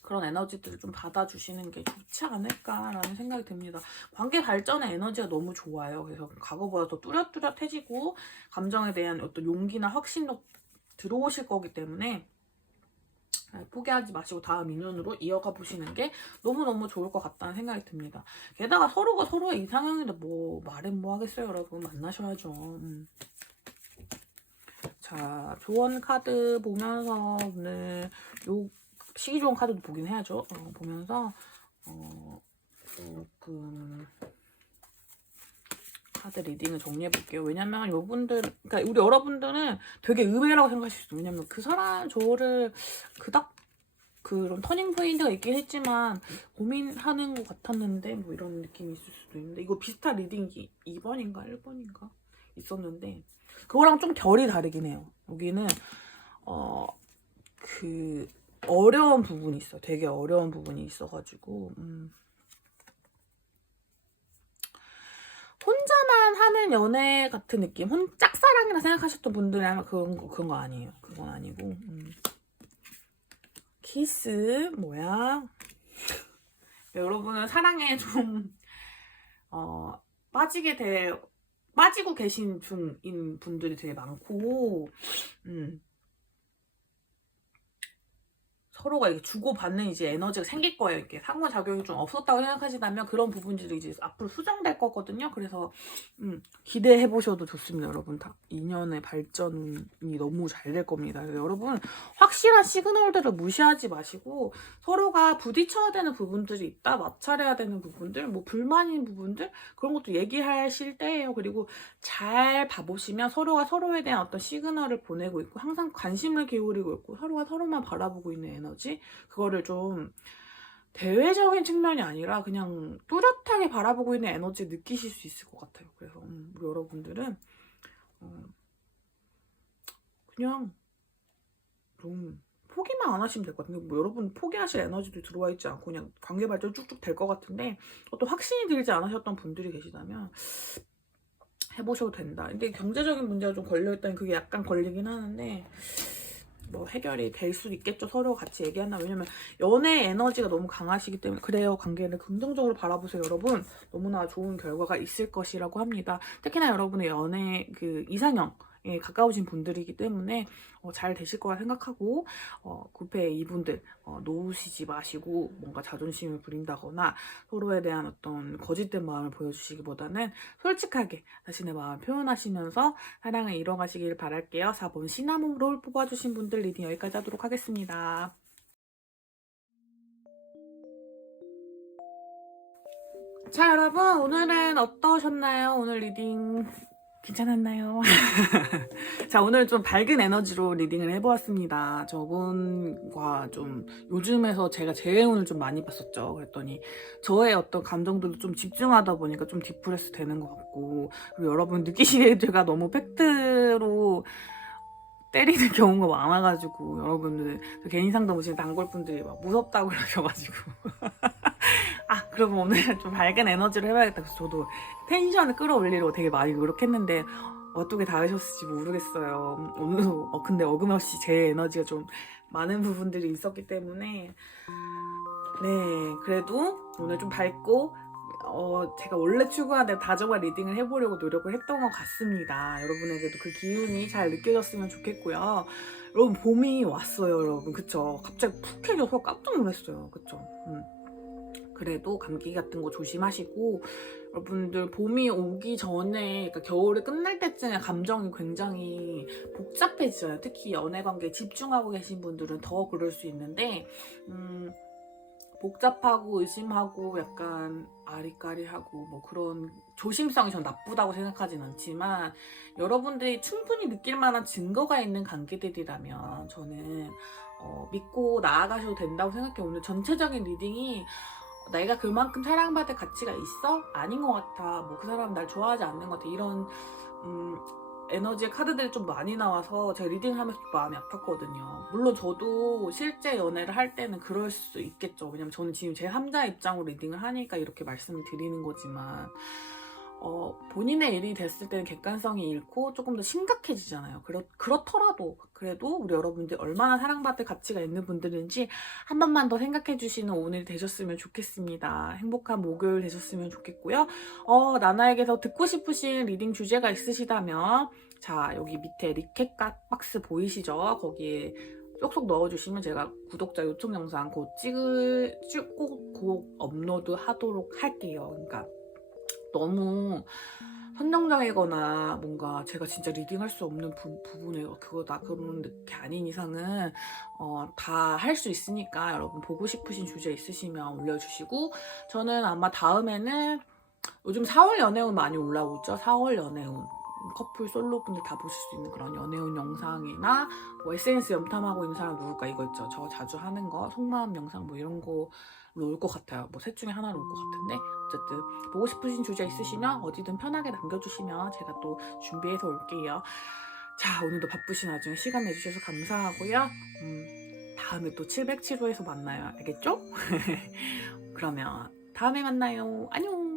그런 에너지들을 좀 받아주시는 게 좋지 않을까라는 생각이 듭니다. 관계 발전의 에너지가 너무 좋아요. 그래서 과거보다 더 뚜렷뚜렷해지고 감정에 대한 어떤 용기나 확신도 들어오실 거기 때문에 포기하지 마시고 다음 인연으로 이어가 보시는 게 너무너무 좋을 것 같다는 생각이 듭니다. 게다가 서로가 서로의 이상형인데 뭐 말은 뭐 하겠어요, 여러분. 만나셔야죠. 자, 조언 카드 보면서 오늘 요 시기 조언 카드도 보긴 해야죠. 보면서 조금 카드 리딩을 정리해 볼게요. 왜냐면 요분들, 그러니까 우리 여러분들은 되게 의외라고 생각하실 수 있어요. 왜냐면 그 사람 저를 그닥 그런 터닝 포인트가 있긴 했지만 고민하는 것 같았는데 뭐 이런 느낌이 있을 수도 있는데, 이거 비슷한 리딩이 2번인가 1번인가 있었는데 그거랑 좀 결이 다르긴 해요. 여기는 그 어려운 부분이 있어요. 되게 어려운 부분이 있어가지고 혼자만 하는 연애 같은 느낌, 짝사랑이라 생각하셨던 분들이라면 그런 거 아니에요. 그건 아니고 키스 뭐야? 여러분은 사랑에 좀 빠지고 계신 중인 분들이 되게 많고, 서로가 이게 주고받는 이제 에너지가 생길 거예요. 이렇게 상호작용이 좀 없었다고 생각하시다면 그런 부분들이 이제 앞으로 수정될 거거든요. 그래서 기대해 보셔도 좋습니다, 여러분. 다 인연의 발전이 너무 잘 될 겁니다. 그래서 여러분 확실한 시그널들을 무시하지 마시고 서로가 부딪혀야 되는 부분들이 있다, 마찰해야 되는 부분들, 뭐 불만인 부분들 그런 것도 얘기하실 때예요. 그리고 잘 봐보시면 서로가 서로에 대한 어떤 시그널을 보내고 있고 항상 관심을 기울이고 있고 서로가 서로만 바라보고 있는 에너지, 그거를 좀 대외적인 측면이 아니라 그냥 뚜렷하게 바라보고 있는 에너지 느끼실 수 있을 것 같아요. 그래서 우리 여러분들은 그냥 좀 포기만 안 하시면 될 것 같아요. 뭐 여러분 포기하실 에너지도 들어와 있지 않고 그냥 관계 발전 쭉쭉 될 것 같은데, 또 확신이 들지 않으셨던 분들이 계시다면 해보셔도 된다. 근데 경제적인 문제가 좀 걸려있다니 그게 약간 걸리긴 하는데 뭐 해결이 될 수도 있겠죠. 서로 같이 얘기한다. 왜냐면 연애 에너지가 너무 강하시기 때문에 그래요. 관계를 긍정적으로 바라보세요, 여러분. 너무나 좋은 결과가 있을 것이라고 합니다. 특히나 여러분의 연애 그 이상형에 가까우신 분들이기 때문에 잘 되실 거라 생각하고, 구패 이분들 놓으시지 마시고 뭔가 자존심을 부린다거나 서로에 대한 어떤 거짓된 마음을 보여주시기보다는 솔직하게 자신의 마음을 표현하시면서 사랑을 이뤄가시길 바랄게요. 4번 시나몬 롤 뽑아주신 분들 리딩 여기까지 하도록 하겠습니다. 자, 여러분 오늘은 어떠셨나요? 오늘 리딩 괜찮았나요? 자, 오늘 좀 밝은 에너지로 리딩을 해보았습니다. 저번과 좀 요즘에서 제가 제일 오늘 좀 많이 봤었죠. 그랬더니 저의 어떤 감정들도 좀 집중하다 보니까 좀 디프레스 되는 것 같고, 그리고 여러분 느끼시기에 제가 너무 팩트로 때리는 경우가 많아가지고 여러분들 개인 상담 오시는 단골분들이 막 무섭다고 그러셔가지고 그러면 오늘 좀 밝은 에너지로 해봐야겠다. 그래서 저도 텐션을 끌어올리려고 되게 많이 노력했는데 어떻게 닿으셨을지 모르겠어요. 오늘도 근데 어김없이 제 에너지가 좀 많은 부분들이 있었기 때문에 네, 그래도 오늘 좀 밝고 제가 원래 추구한 대로 다정한 리딩을 해보려고 노력을 했던 것 같습니다. 여러분에게도 그 기운이 잘 느껴졌으면 좋겠고요. 여러분 봄이 왔어요, 여러분. 그쵸? 갑자기 푹해져서 깜짝 놀랐어요. 그쵸? 그래도 감기 같은 거 조심하시고, 여러분들 봄이 오기 전에, 그러니까 겨울이 끝날 때쯤에 감정이 굉장히 복잡해져요. 특히 연애관계에 집중하고 계신 분들은 더 그럴 수 있는데 복잡하고 의심하고 약간 아리까리하고 뭐 그런 조심성이 전 나쁘다고 생각하진 않지만, 여러분들이 충분히 느낄 만한 증거가 있는 관계들이라면 저는 믿고 나아가셔도 된다고 생각해요. 오늘 전체적인 리딩이 내가 그만큼 사랑받을 가치가 있어? 아닌 것 같아. 뭐 그 사람 날 좋아하지 않는 것 같아. 이런 에너지의 카드들이 좀 많이 나와서 제가 리딩하면서 마음이 아팠거든요. 물론 저도 실제 연애를 할 때는 그럴 수 있겠죠. 왜냐면 저는 지금 제 3자 입장으로 리딩을 하니까 이렇게 말씀을 드리는 거지만, 본인의 일이 됐을 때는 객관성이 잃고 조금 더 심각해지잖아요. 그렇더라도 그래도 우리 여러분들 얼마나 사랑받을 가치가 있는 분들인지 한 번만 더 생각해 주시는 오늘이 되셨으면 좋겠습니다. 행복한 목요일 되셨으면 좋겠고요. 나나에게서 듣고 싶으신 리딩 주제가 있으시다면, 자, 여기 밑에 리캡 박스 보이시죠? 거기에 쏙쏙 넣어주시면 제가 구독자 요청 영상 곧 찍고 업로드 하도록 할게요. 그러니까 너무 선정적이거나 뭔가 제가 진짜 리딩할 수 없는 부분에 그런 게 아닌 이상은 다 할 수 있으니까, 여러분 보고 싶으신 주제 있으시면 올려주시고, 저는 아마 다음에는 요즘 4월 연애운 많이 올라오죠. 4월 연애운 커플 솔로분들 다 보실 수 있는 그런 연애운 영상이나 뭐 SNS 염탐하고 있는 사람 누굴까 이거 있죠. 저 자주 하는 거 속마음 영상 뭐 이런 거로 올 것 같아요. 뭐 셋 중에 하나로 올 것 같은데, 어쨌든 보고 싶으신 주제 있으시면 어디든 편하게 남겨주시면 제가 또 준비해서 올게요. 자, 오늘도 바쁘신 와중에 시간 내주셔서 감사하고요. 다음에 또 707호에서 만나요. 알겠죠? 그러면 다음에 만나요. 안녕.